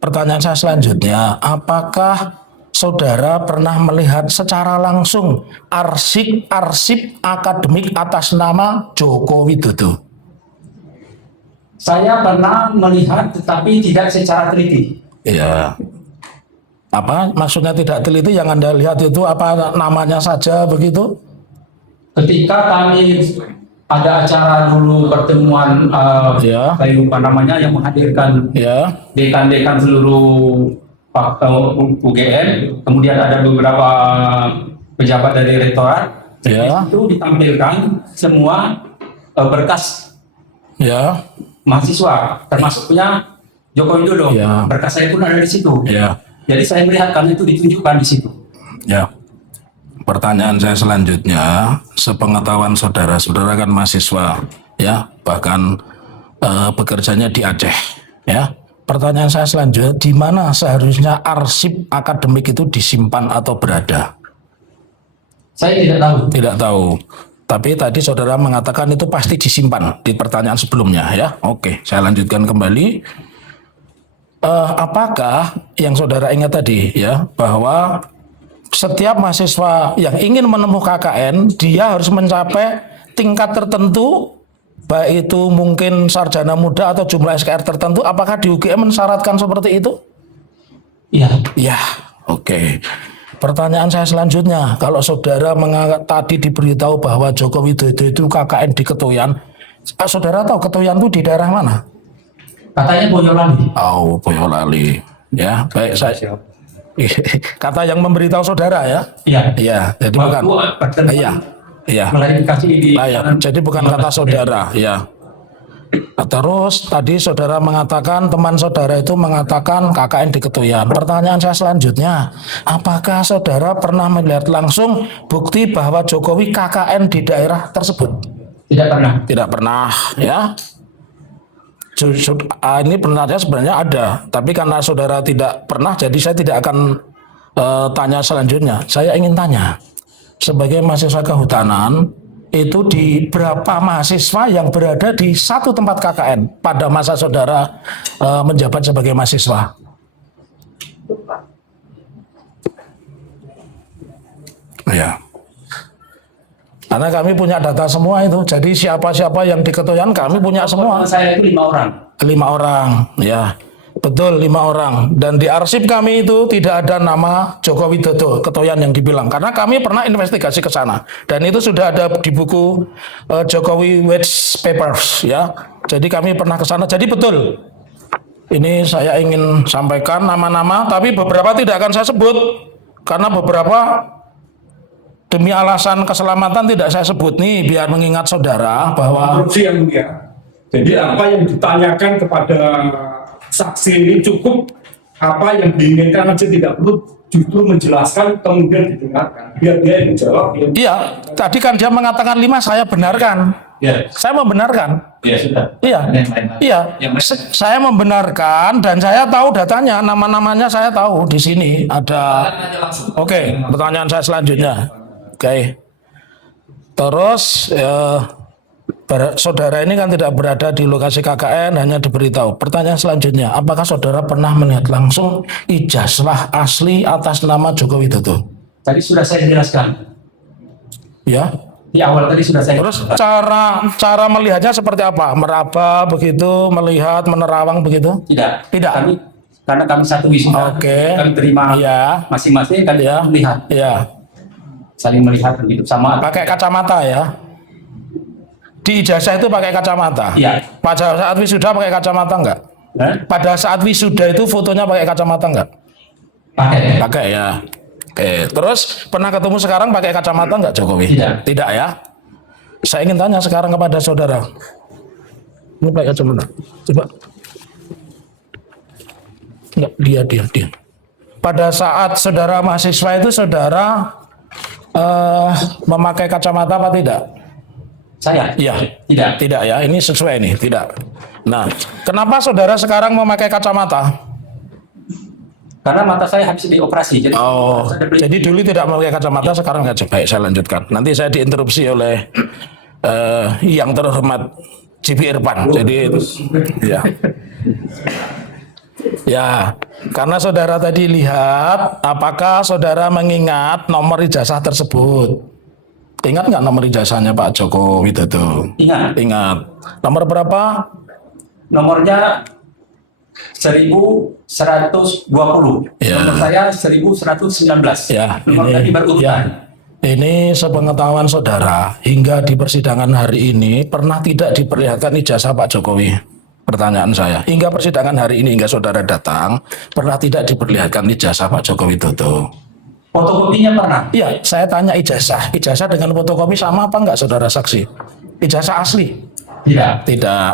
Pertanyaan saya selanjutnya, apakah saudara pernah melihat secara langsung arsip akademik atas nama Joko Widodo? Saya pernah melihat tetapi tidak secara teliti. Iya. Apa maksudnya tidak teliti? Yang Anda lihat itu apa namanya saja begitu? Ketika kami ada acara dulu pertemuan, Ya. saya lupa namanya, yang menghadirkan Ya. dekan-dekan seluruh UGM, kemudian ada beberapa pejabat dari rektorat, Ya. itu ditampilkan semua berkas Ya. mahasiswa, termasuk punya Joko Widodo. Ya. Berkas saya pun ada di situ. Ya. Jadi saya melihat karena itu ditunjukkan di situ. Ya. Pertanyaan saya selanjutnya, sepengetahuan saudara kan mahasiswa, ya, bahkan bekerjanya di Aceh, ya. Pertanyaan saya selanjutnya, di mana seharusnya arsip akademik itu disimpan atau berada? Saya tidak tahu. Tidak tahu. Tapi tadi saudara mengatakan itu pasti disimpan di pertanyaan sebelumnya, ya. Oke, saya lanjutkan kembali. Apakah yang saudara ingat tadi, ya, bahwa setiap mahasiswa yang ingin menempuh KKN, dia harus mencapai tingkat tertentu, baik itu mungkin sarjana muda atau jumlah SKR tertentu. Apakah di UGM mensyaratkan seperti itu? Iya. Ya, oke. Pertanyaan saya selanjutnya, kalau saudara tadi diberitahu bahwa Joko Widodo itu KKN di Ketuyan, saudara tahu Ketuyan itu di daerah mana? Katanya Boyolali. Oh, Boyolali. Ya, baik saya. Kata yang memberitahu saudara ya? Iya. Iya, jadi bukan. Iya. Iya. Klarifikasi di. Jadi bukan kata saudara, ya. Terus tadi saudara mengatakan teman saudara itu mengatakan KKN di Ketuyan. Pertanyaan saya selanjutnya, apakah saudara pernah melihat langsung bukti bahwa Jokowi KKN di daerah tersebut? Tidak pernah. Tidak pernah, ya. Ini benarnya sebenarnya ada, tapi karena saudara tidak pernah, jadi saya tidak akan tanya selanjutnya. Saya ingin tanya, sebagai mahasiswa kehutanan, itu di berapa mahasiswa yang berada di satu tempat KKN pada masa saudara menjabat sebagai mahasiswa? Ya. Karena kami punya data semua itu. Jadi siapa-siapa yang diketuaian kami punya semua. Saya itu 5 orang. 5 orang, ya. Betul, 5 orang. Dan di arsip kami itu tidak ada nama Joko Widodo, ketuaian yang dibilang. Karena kami pernah investigasi ke sana. Dan itu sudah ada di buku Jokowi Which Papers, ya. Jadi kami pernah ke sana. Jadi betul. Ini saya ingin sampaikan nama-nama, tapi beberapa tidak akan saya sebut. Karena beberapa demi alasan keselamatan tidak saya sebut nih, biar mengingat saudara bahwa Korupsi yang mulia. Jadi apa yang ditanyakan kepada saksi ini cukup, apa yang diinginkan aja, tidak perlu justru menjelaskan kemudian didengarkan. Biar dia yang menjawab. iya, tadi kan dia mengatakan 5, saya benarkan. Ya, Saya membenarkan. ya sudah. Iya, Yang lain. iya. Yang lain. Saya membenarkan dan saya tahu datanya, nama-namanya saya tahu di sini ada. Oke, pertanyaan saya selanjutnya. Oke. Terus saudara ini kan tidak berada di lokasi KKN, hanya diberitahu. Pertanyaan selanjutnya, apakah saudara pernah melihat langsung ijazah asli atas nama Joko Widodo? Tadi sudah saya jelaskan. Ya. Di awal tadi sudah saya Terus cara melihatnya seperti apa? Meraba begitu, melihat, menerawang begitu? Tidak. Tidak. Karena kami satu wisuda. Oke. Kami terima Iya. masing-masing, kami Iya. melihat. Iya. Saling melihat begitu sama. Pakai kacamata ya. Di ijazah itu pakai kacamata. Iya. Pada saat wisuda pakai kacamata enggak? Pada saat wisuda itu fotonya pakai kacamata enggak? Pakai. Pakai ya. Oke. Terus pernah ketemu sekarang pakai kacamata enggak Jokowi? Tidak. Tidak ya. Saya ingin tanya sekarang kepada saudara. Ini pakai kacamata. Coba. Enggak, dia. Pada saat saudara mahasiswa itu saudara memakai kacamata apa tidak? Saya? Iya. Tidak. Tidak ya, ini sesuai nih, tidak. Nah, kenapa saudara sekarang memakai kacamata? Karena mata saya habis dioperasi. Jadi Oh, harus ada beli- jadi dulu tidak memakai kacamata, sekarang nggak. Baik, saya lanjutkan. Nanti saya diinterupsi oleh yang terhormat JP Irfan. Jadi, ya. Ya, karena saudara tadi lihat, apakah saudara mengingat nomor ijazah tersebut? Ingat nggak nomor ijazahnya Pak Joko Widodo? Ingat. Ingat. Nomor berapa? Nomornya 1120. Ya. Nomor saya 1119. Ya, Nomor tadi berurutan. ya. Ini sepengetahuan saudara, hingga di persidangan hari ini pernah tidak diperlihatkan ijazah Pak Jokowi? Pertanyaan saya, hingga persidangan hari ini, hingga saudara datang, pernah tidak diperlihatkan ijazah Pak Joko Widodo? Fotokopinya pernah. Iya, saya tanya ijazah. Ijazah dengan fotokopi sama apa enggak saudara saksi? Ijazah asli? Tidak. Tidak.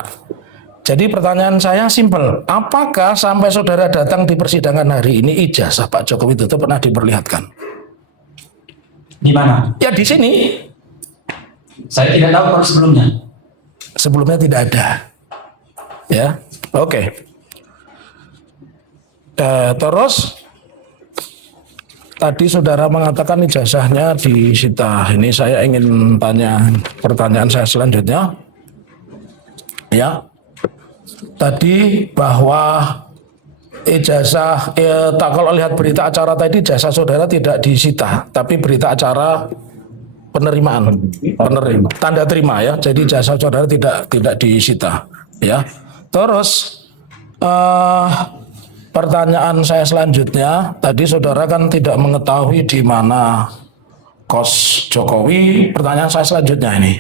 Jadi pertanyaan saya simpel, apakah sampai saudara datang di persidangan hari ini ijazah Pak Joko Widodo pernah diperlihatkan? Di mana? Ya di sini. Saya tidak tahu kalau sebelumnya. Sebelumnya tidak ada. Ya, oke. Terus tadi saudara mengatakan ijazahnya disita. Ini saya ingin tanya pertanyaan saya selanjutnya. Ya, tadi bahwa ijazah, tak kalau lihat berita acara tadi ijazah saudara tidak disita, tapi berita acara penerimaan, tanda terima ya. Jadi ijazah saudara tidak disita, ya. Terus pertanyaan saya selanjutnya, tadi saudara kan tidak mengetahui di mana kos Jokowi. Pertanyaan saya selanjutnya ini,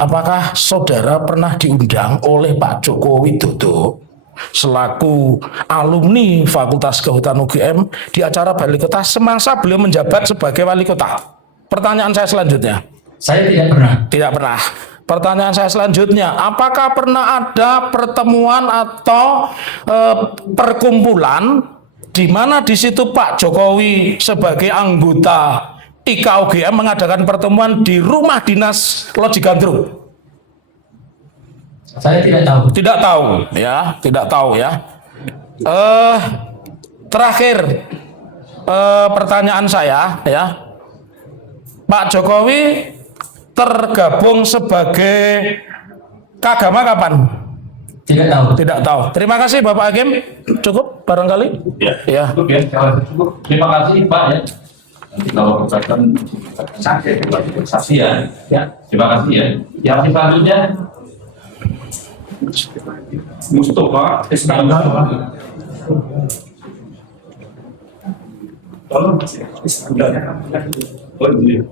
apakah saudara pernah diundang oleh Pak Joko Widodo selaku alumni Fakultas Kehutanan UGM di acara Wali Kota semasa beliau menjabat sebagai Wali Kota? Pertanyaan saya selanjutnya. Saya tidak pernah. Tidak pernah. Pertanyaan saya selanjutnya, apakah pernah ada pertemuan atau perkumpulan di mana di situ Pak Jokowi sebagai anggota IKUGM mengadakan pertemuan di rumah dinas Loji Gandrung? Saya tidak tahu. Tidak tahu ya, tidak tahu ya. Terakhir pertanyaan saya ya, Pak Jokowi tergabung sebagai Kagama kapan? Tidak tahu. Tidak tahu. Terima kasih Bapak Hakim. Cukup barangkali? Ya. Cukup ya. Terima kasih Pak ya. Nanti kalau misalkan saksi ya. Ya. Terima kasih ya. Yang selanjutnya Mustafa Iskandar. Tolong Iskandar. Oh, iya.